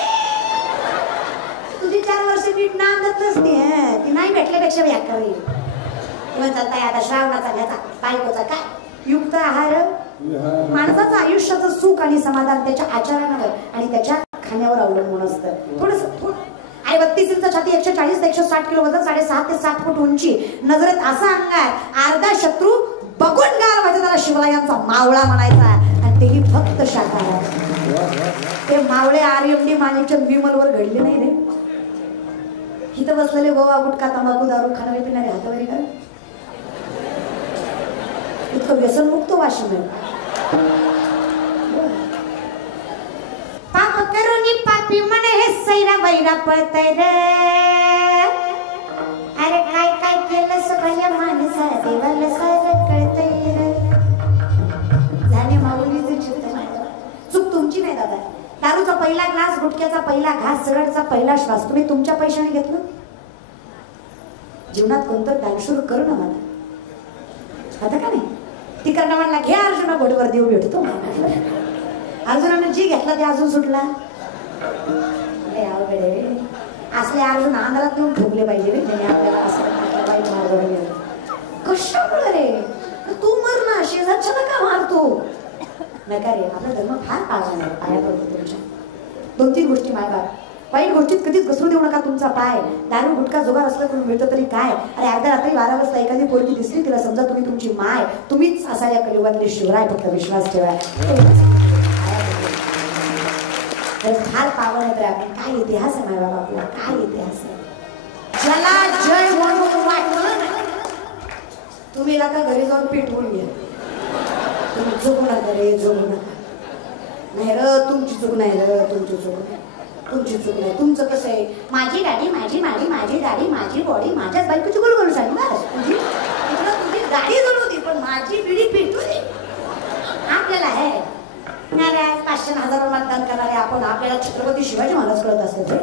तुझी 4 वर्ष नीट नांदत नसते, ती नाही भेटल्यापेक्षा व्याख्या होईल. किंवा चालताय आता श्रावणाचा घ्यायचा बायकोचा काय युक्त आहार. माणसाचं आयुष्याचं सुख आणि समाधान त्याच्या आचरणावर आणि त्याच्या खाण्यावर अवलंबून असतं. थोडंसं आणि 32 इंच छाती, 140 ते 160 किलो वजन, 6.5 ते 7 फूट उंची, नजरेत असा अंगार, अर्धा शत्रू बघून गार व्हायचा त्याला शिवरायांचा मावळा म्हणायचा. आणि तेही फक्त शाकाहार. ते मावळे आर्यमडी माणिकच्या विमलवर घडले नाही रे. इथं बसलेले गोवा गुटखा तंबाखू दारू खाणारे पिणारे हातावरी का इतकं व्यसनमुक्त वाशिम आहे. पाप करून पापी म्हणे हे सैरा वैरा पळतय रे. अरे काय काय केलं सगळ्या माणसा देवाला सारं कळतय रे. झाले माऊलीचं चित्र. चूक तुमची नाही दादा. दारूचा पहिला ग्लास, गुटख्याचा पहिला घास, सिगारेटचा पहिला श्वास तुम्ही तुमच्या पैशाने घेतलं. जीवनात कोणतं दानशूर करू ना मला आता का नाही. तिकडनं म्हणला घे अर्जुना घोडीवर देऊ भेटतो. अर्जुनाने जी घेतला ते अजून सुटला. असले अर्जुन आंध्रात नेऊन ठोकले पाहिजे रे. त्याने आपल्याला असं कशामुळे रे तू मर ना शेजारच्या नका मारतो नका रे. आपला धर्म फार पाळला पाया पडतो तुमच्या. 2-3 गोष्टी मायबाप. वाईट गोष्टीत कधीच घसरू देऊ नका तुमचा पाय. दारू गुटखा जुगार असलं करून मिळतं तरी काय. अरे अर्ध्या रात्री 12 वाजता एखादी पोरगी दिसली तिला समजा तुम्ही तुमची माय, तुम्हीच असा या कलियुगातले शिवराय. फक्त विश्वास ठेवा. फार पावन आहे आपण. काय इतिहास आहे मायबाबा आपला, काय इतिहास आहे. ज्याला जय म्हणून वाटलं तुम्ही नका घरी जाऊन पेटवून घ्या. तुम्ही चुकू नका रे, चुकू नका. नाही र तुमची चूक नाही र, तुमची चूक नाही, तुमची चूक नाही. तुमचं कसं आहे माझी गाडी माझी माझी माझी गाडी माझी बॉडी माझ्याच बायकोची गोल करू सांग ना. तुझी गाडी जळू दे पण माझी पिढी पेटू दे. आपल्याला आहे 500,000 मतदान करणारे आपण आपल्याला छत्रपती शिवाजी महाराज कळत असतो.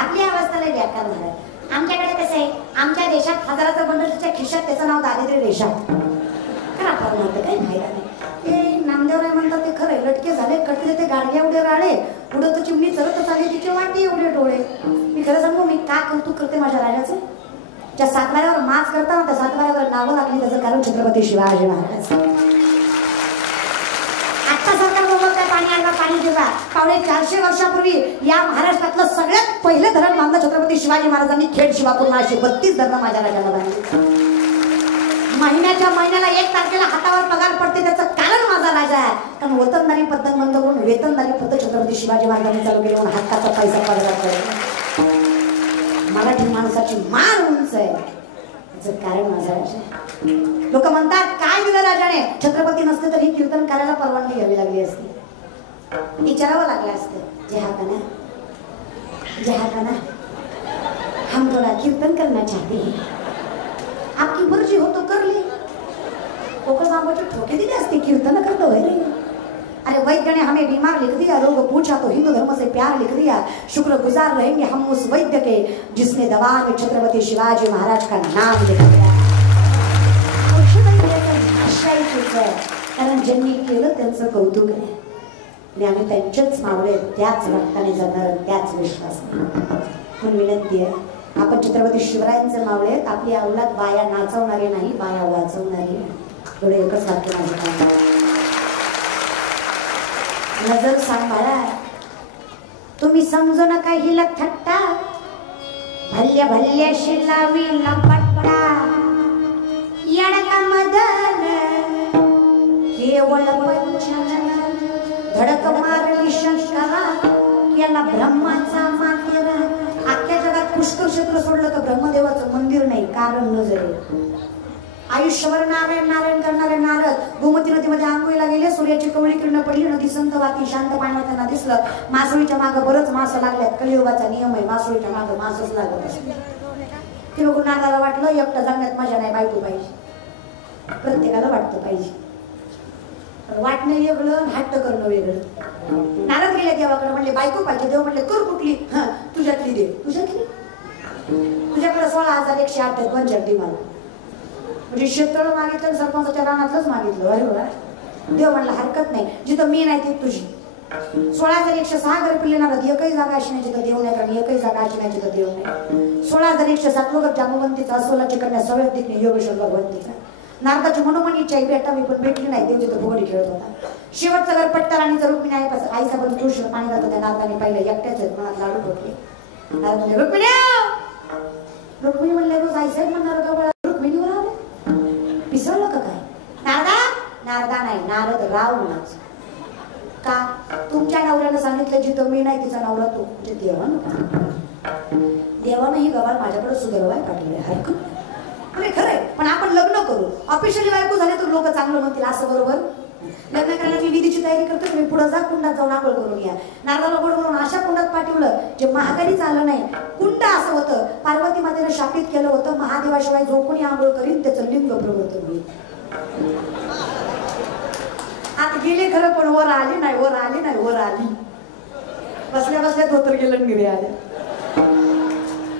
आपली अवस्थाला व्याख्या महाराज. आमच्याकडे कसं आहे आमच्या देशात 1000चं बंडलच्या खिशात त्याचं नाव दारिद्र्य रेषा. खरं आपण म्हणतं काही माहिती नाही. ते नामदेवराय म्हणतात ते खरं. लटके झाले कटले ते गाडगे एवढे राळे, पुढं तर चिमणी चरत आली तिचे वाटे एवढे डोळे. मी खरं सांगू मी का कौतुक करते माझ्या राजाचं. ज्या 7 वाऱ्यावर माच करता ना त्या 7 वाऱ्यावर नावं लागली त्याचं कारण छत्रपती शिवाजी महाराज. आता सरकार बोलत पाणी आणलं पाणी दिला. 450 वर्षापूर्वी या महाराष्ट्रातलं सगळ्यात पहिलं धरण बांधलं छत्रपती शिवाजी महाराजांनी. खेड शिवापूर अशी 32 धरणं माझ्या राजाला बांधली. महिन्याला 1 तारखेला हातावर पगार पडते त्याचं कारण माझा राजा आहे. कारण वतनदारी पद्धत बंद करून वेतनदारी पद्धत छत्रपती शिवाजी महाराजांनी चालू केली म्हणून हक्काचा पैसा पडला पडला. मराठी माणसाची मान उंच आहे याचं कारण माझा राजा. लोक म्हणतात काय दिलं राजाने. छत्रपती नसते तर ही कीर्तन करायला परवानगी घ्यावी लागली असती. विचारावं लागलं असतं जहापना जहापना हम थोड़ा कीर्तन करना चाहते हैं आपकी मर्जी हो तो कर ले. सांबोचे ठोके दिले असते कीर्तन करते हुए रे. अरे वैद्य ने हमें बीमार लिख दिया, रोग पूछा तो हिंदू धर्म से प्यार लिख दिया. शुक्रगुजार रहेंगे हम उस वैद्य के जिसने दवा में छत्रपति शिवाजी महाराज का नाम लिखा दिया. कारण ज्यांनी केलं त्यांचं कौतुक आहे. आणि आम्ही त्यांचेच मावळे त्याच रक्ताने जाणार त्याच विश्वासाने. म्हणून विनंती आहे आपण छत्रपती शिवरायांचे मावळे आहेत. आपली अवलाद बाया नाचवणारी नाही बाया वाचवणारी. थोडे एकच वाक्य माझं नजर सांभाळा. तुम्ही समजू नका हिला थट्टा. भल्ल्या भल्ल्याशी लावी लपट्टा. येडका मदन केवळ पंचन धडक मारली शंकरा याला ब्रह्माचा मातेरा. अख्ख्या जगात पुष्कर क्षेत्र सोडलं तर ब्रह्मदेवाचं मंदिर नाही. कारण नजरे आयुष्यभर नारायण नारायण करणारे नारद गोमती नदीमध्ये आंघोळीला गेले. सूर्याची कवळी किरण पडली. नदी संत वाहती शांत पाण्यात त्यांना दिसलं. मासळीच्या मागं बरंच मास लागल्यात. कलियुगाचा नियम आहे मासळीच्या मागं मासच लागत असते. ते बघून नारदाला वाटलं एकटं जगण्यात मजा नाही बायको पाहिजे. प्रत्येकाला वाटतं पाहिजे. वाटणं वेगळं, हट्ट करणं वेगळं. नारद गेले देवाकडे, म्हणले बायको पाहिजे. देव म्हणले कर कुठली? तुझ्यातली दे. तुझ्यातली? तुझ्याकडे 16,108 आहेत, पण जगदी मला. म्हणजे शेततळ मागितलं, सरपंचाच्या रानातलंच मागितलं. अरे वा. देव म्हणला हरकत नाही, जिथं मी नाही ती तुझी. 16,106 घर पिल्ले नारद, एकही जागा अशी नाही जिथं देव नाही, कारण एकही जागा अशी नाही जिथं देव नाही. 16,107 लोक जामवंतीचा, अस्वलाची कन्या सवयतीत नाही, योगेश्वर भगवंतीचा. नारदाची मनोमनी इच्छा भेटा मी पण भेटली नाही. देव तिथं फुगडी खेळत होता. शेवटचं घर पट्टाराणीचं रुक्मिणी आईचा पण तुळशीला पाणी घालतं. त्या नारदाने पाहिलं, एकट्याच आहेत, मनात लाडू ठोकले. नारद म्हणले रुक्मिणी. रुक्मिणी म्हणले रोज आईसाहेब म्हणणार का बळा, रुक्मिणीवर आले पिसळलं का काय? नारदा. नारदा नाही, नारद राव म्हणायचं. का? तुमच्या नवऱ्यानं सांगितलं जिथं मी नाही तिचा नवरा तू. म्हणजे देवानं ही गवार माझ्याकडे सुधरवाय पाठवले. हरकत नाही, खरंय. पण आपण लग्न करू, ऑफिशियली बायको झाले तर लोक चांगलं म्हणतील, असं बरोबर. लग्न करण्याची विधीची तयारी करतो मी, पुढे जा कुंडात जाऊन आंघोळ करून या. नारदाला गोड म्हणून अशा कुंडात पाठवलं जे महागारीच आलं नाही. कुंड असं होतं, पार्वती मातेने शापित केलं होतं, महादेवाशिवाय जो कोणी आंघोळ करीन त्याचं लिंग प्रवर्तन होईल. आत गेले खरं, पण वर आली नाही, वर आली नाही, वर आली. बसल्या बसल्या धोतर गेलं, निर्य आल्या.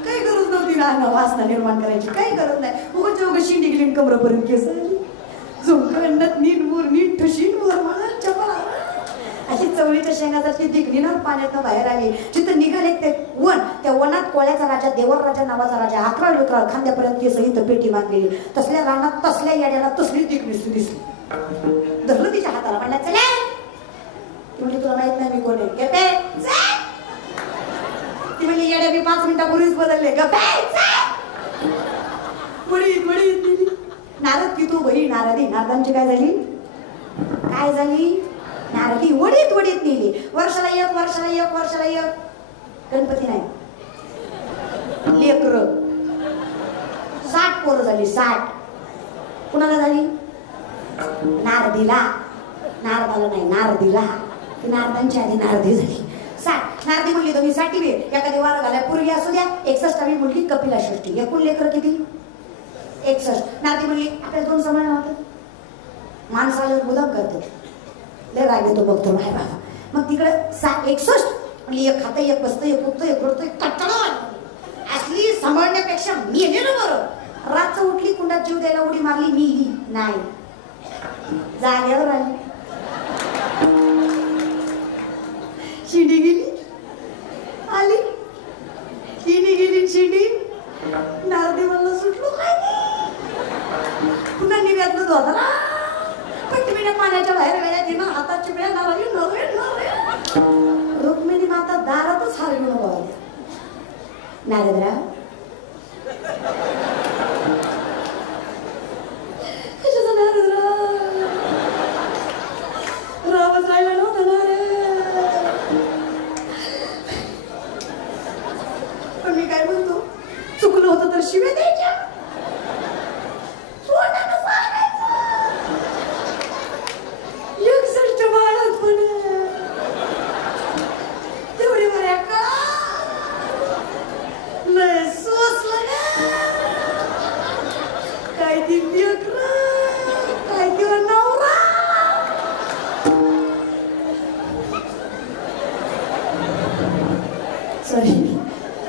काही गरज नव्हती ना वासना निर्माण करायची, काही गरज नाही. उगाच उगाच शिंडी गेली कमरापर्यंत केस आली. झुमकंडात नीट मूर नीट ठुशीन वर मला चपला अशी चवळीच्या शेंगासारखी दिगणीनं पाण्यातनं बाहेर आली. जिथं निघाले ते वन, त्या वनात कोळ्याचा राजा, देवर राजा नावाचा राजा, अकरा विकरा खांद्यापर्यंत केस इथं पेटी बांधलेली. तसल्या रानात तसल्या याड्याला तसली दिगणी दिसली. धरलं तिच्या हाताला, म्हणला चला. ती म्हणजे तुला माहित नाही मी कोण आहे. ती म्हणजे येड्या मी 5 मिनिटापूर्वीच बदलले. नारद की तू बरी नारदी. नारदांची काय झाली? काय झाली? नारदी वडीत वडीत नेली. वर्षाला एक, वर्षाला एक, वर्षाला एक. गणपती नाही, लेकर 60 पोरं झाली. 60 कुणाला झाली? नारदीला. नारदाला नाही, नारदीला. ती नारदांची आधी नारदी झाली. 60. नारदी म्हणली तुम्ही 60वी एखादी वार घाल्या पूर्वी असू द्या. 61वी मुलगी कपिला षष्ठी. एकूण लेकर किती? 61. नारदी म्हणली आपल्या 2 समान होतं. माणसाला मुदाम करते, लय राग येतो बघतो नाही बाबा. मग तिकडे 61 म्हणजे एक खातं, एक बसतं, एक उठतं, एक रडतं, एक कट्टड असली सांभाळण्यापेक्षा मेलेलं बरं. रात्र उठली, कुंडात जीव द्यायला उडी मारली, मी नाही, जाग्यावर आली. शिडी गेली, आली. शिडी गेली, शिडी. नारदी मला सुटलो काय पुन्हा निर्यातलं धोता ना. पटवीने पाण्याच्या बाहेर वेळा दिना हाताची वेळा नारळी नवे नवे. रुक्मिणी माता दारातच हार घेऊन बोलल्या. नारदराव कशाचा नारदराव रावच राहिला नव्हता ना रे. पण मी काय म्हणतो, चुकलं होतं तर शिव्या द्यायच्या.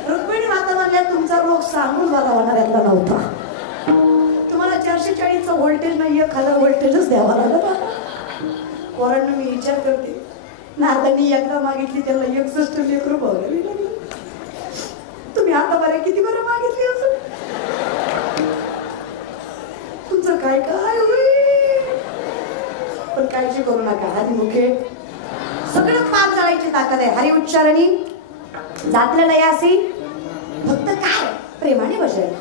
रुक्मिणी माता म्हणल्या तुमचा रोग सांगून मला होणाऱ्यातला नव्हता. तुम्हाला 440चं व्होल्टेज नाही, 1000 व्होल्टेजच द्यावा लागला. पोरांना मी विचार करते, नारदांनी एकदा मागितली त्याला 61 लेकरं बघावी लागली. तुम्ही आता बरे किती बरं मागितली असं. तुमचं काय काय होईल. पण काळजी करू नका, हरिमुखे सगळं पाप जाळायची ताकद आहे. हरि उच्चारणी जातलं नाही असे फक्त काय प्रेमाने बसेल.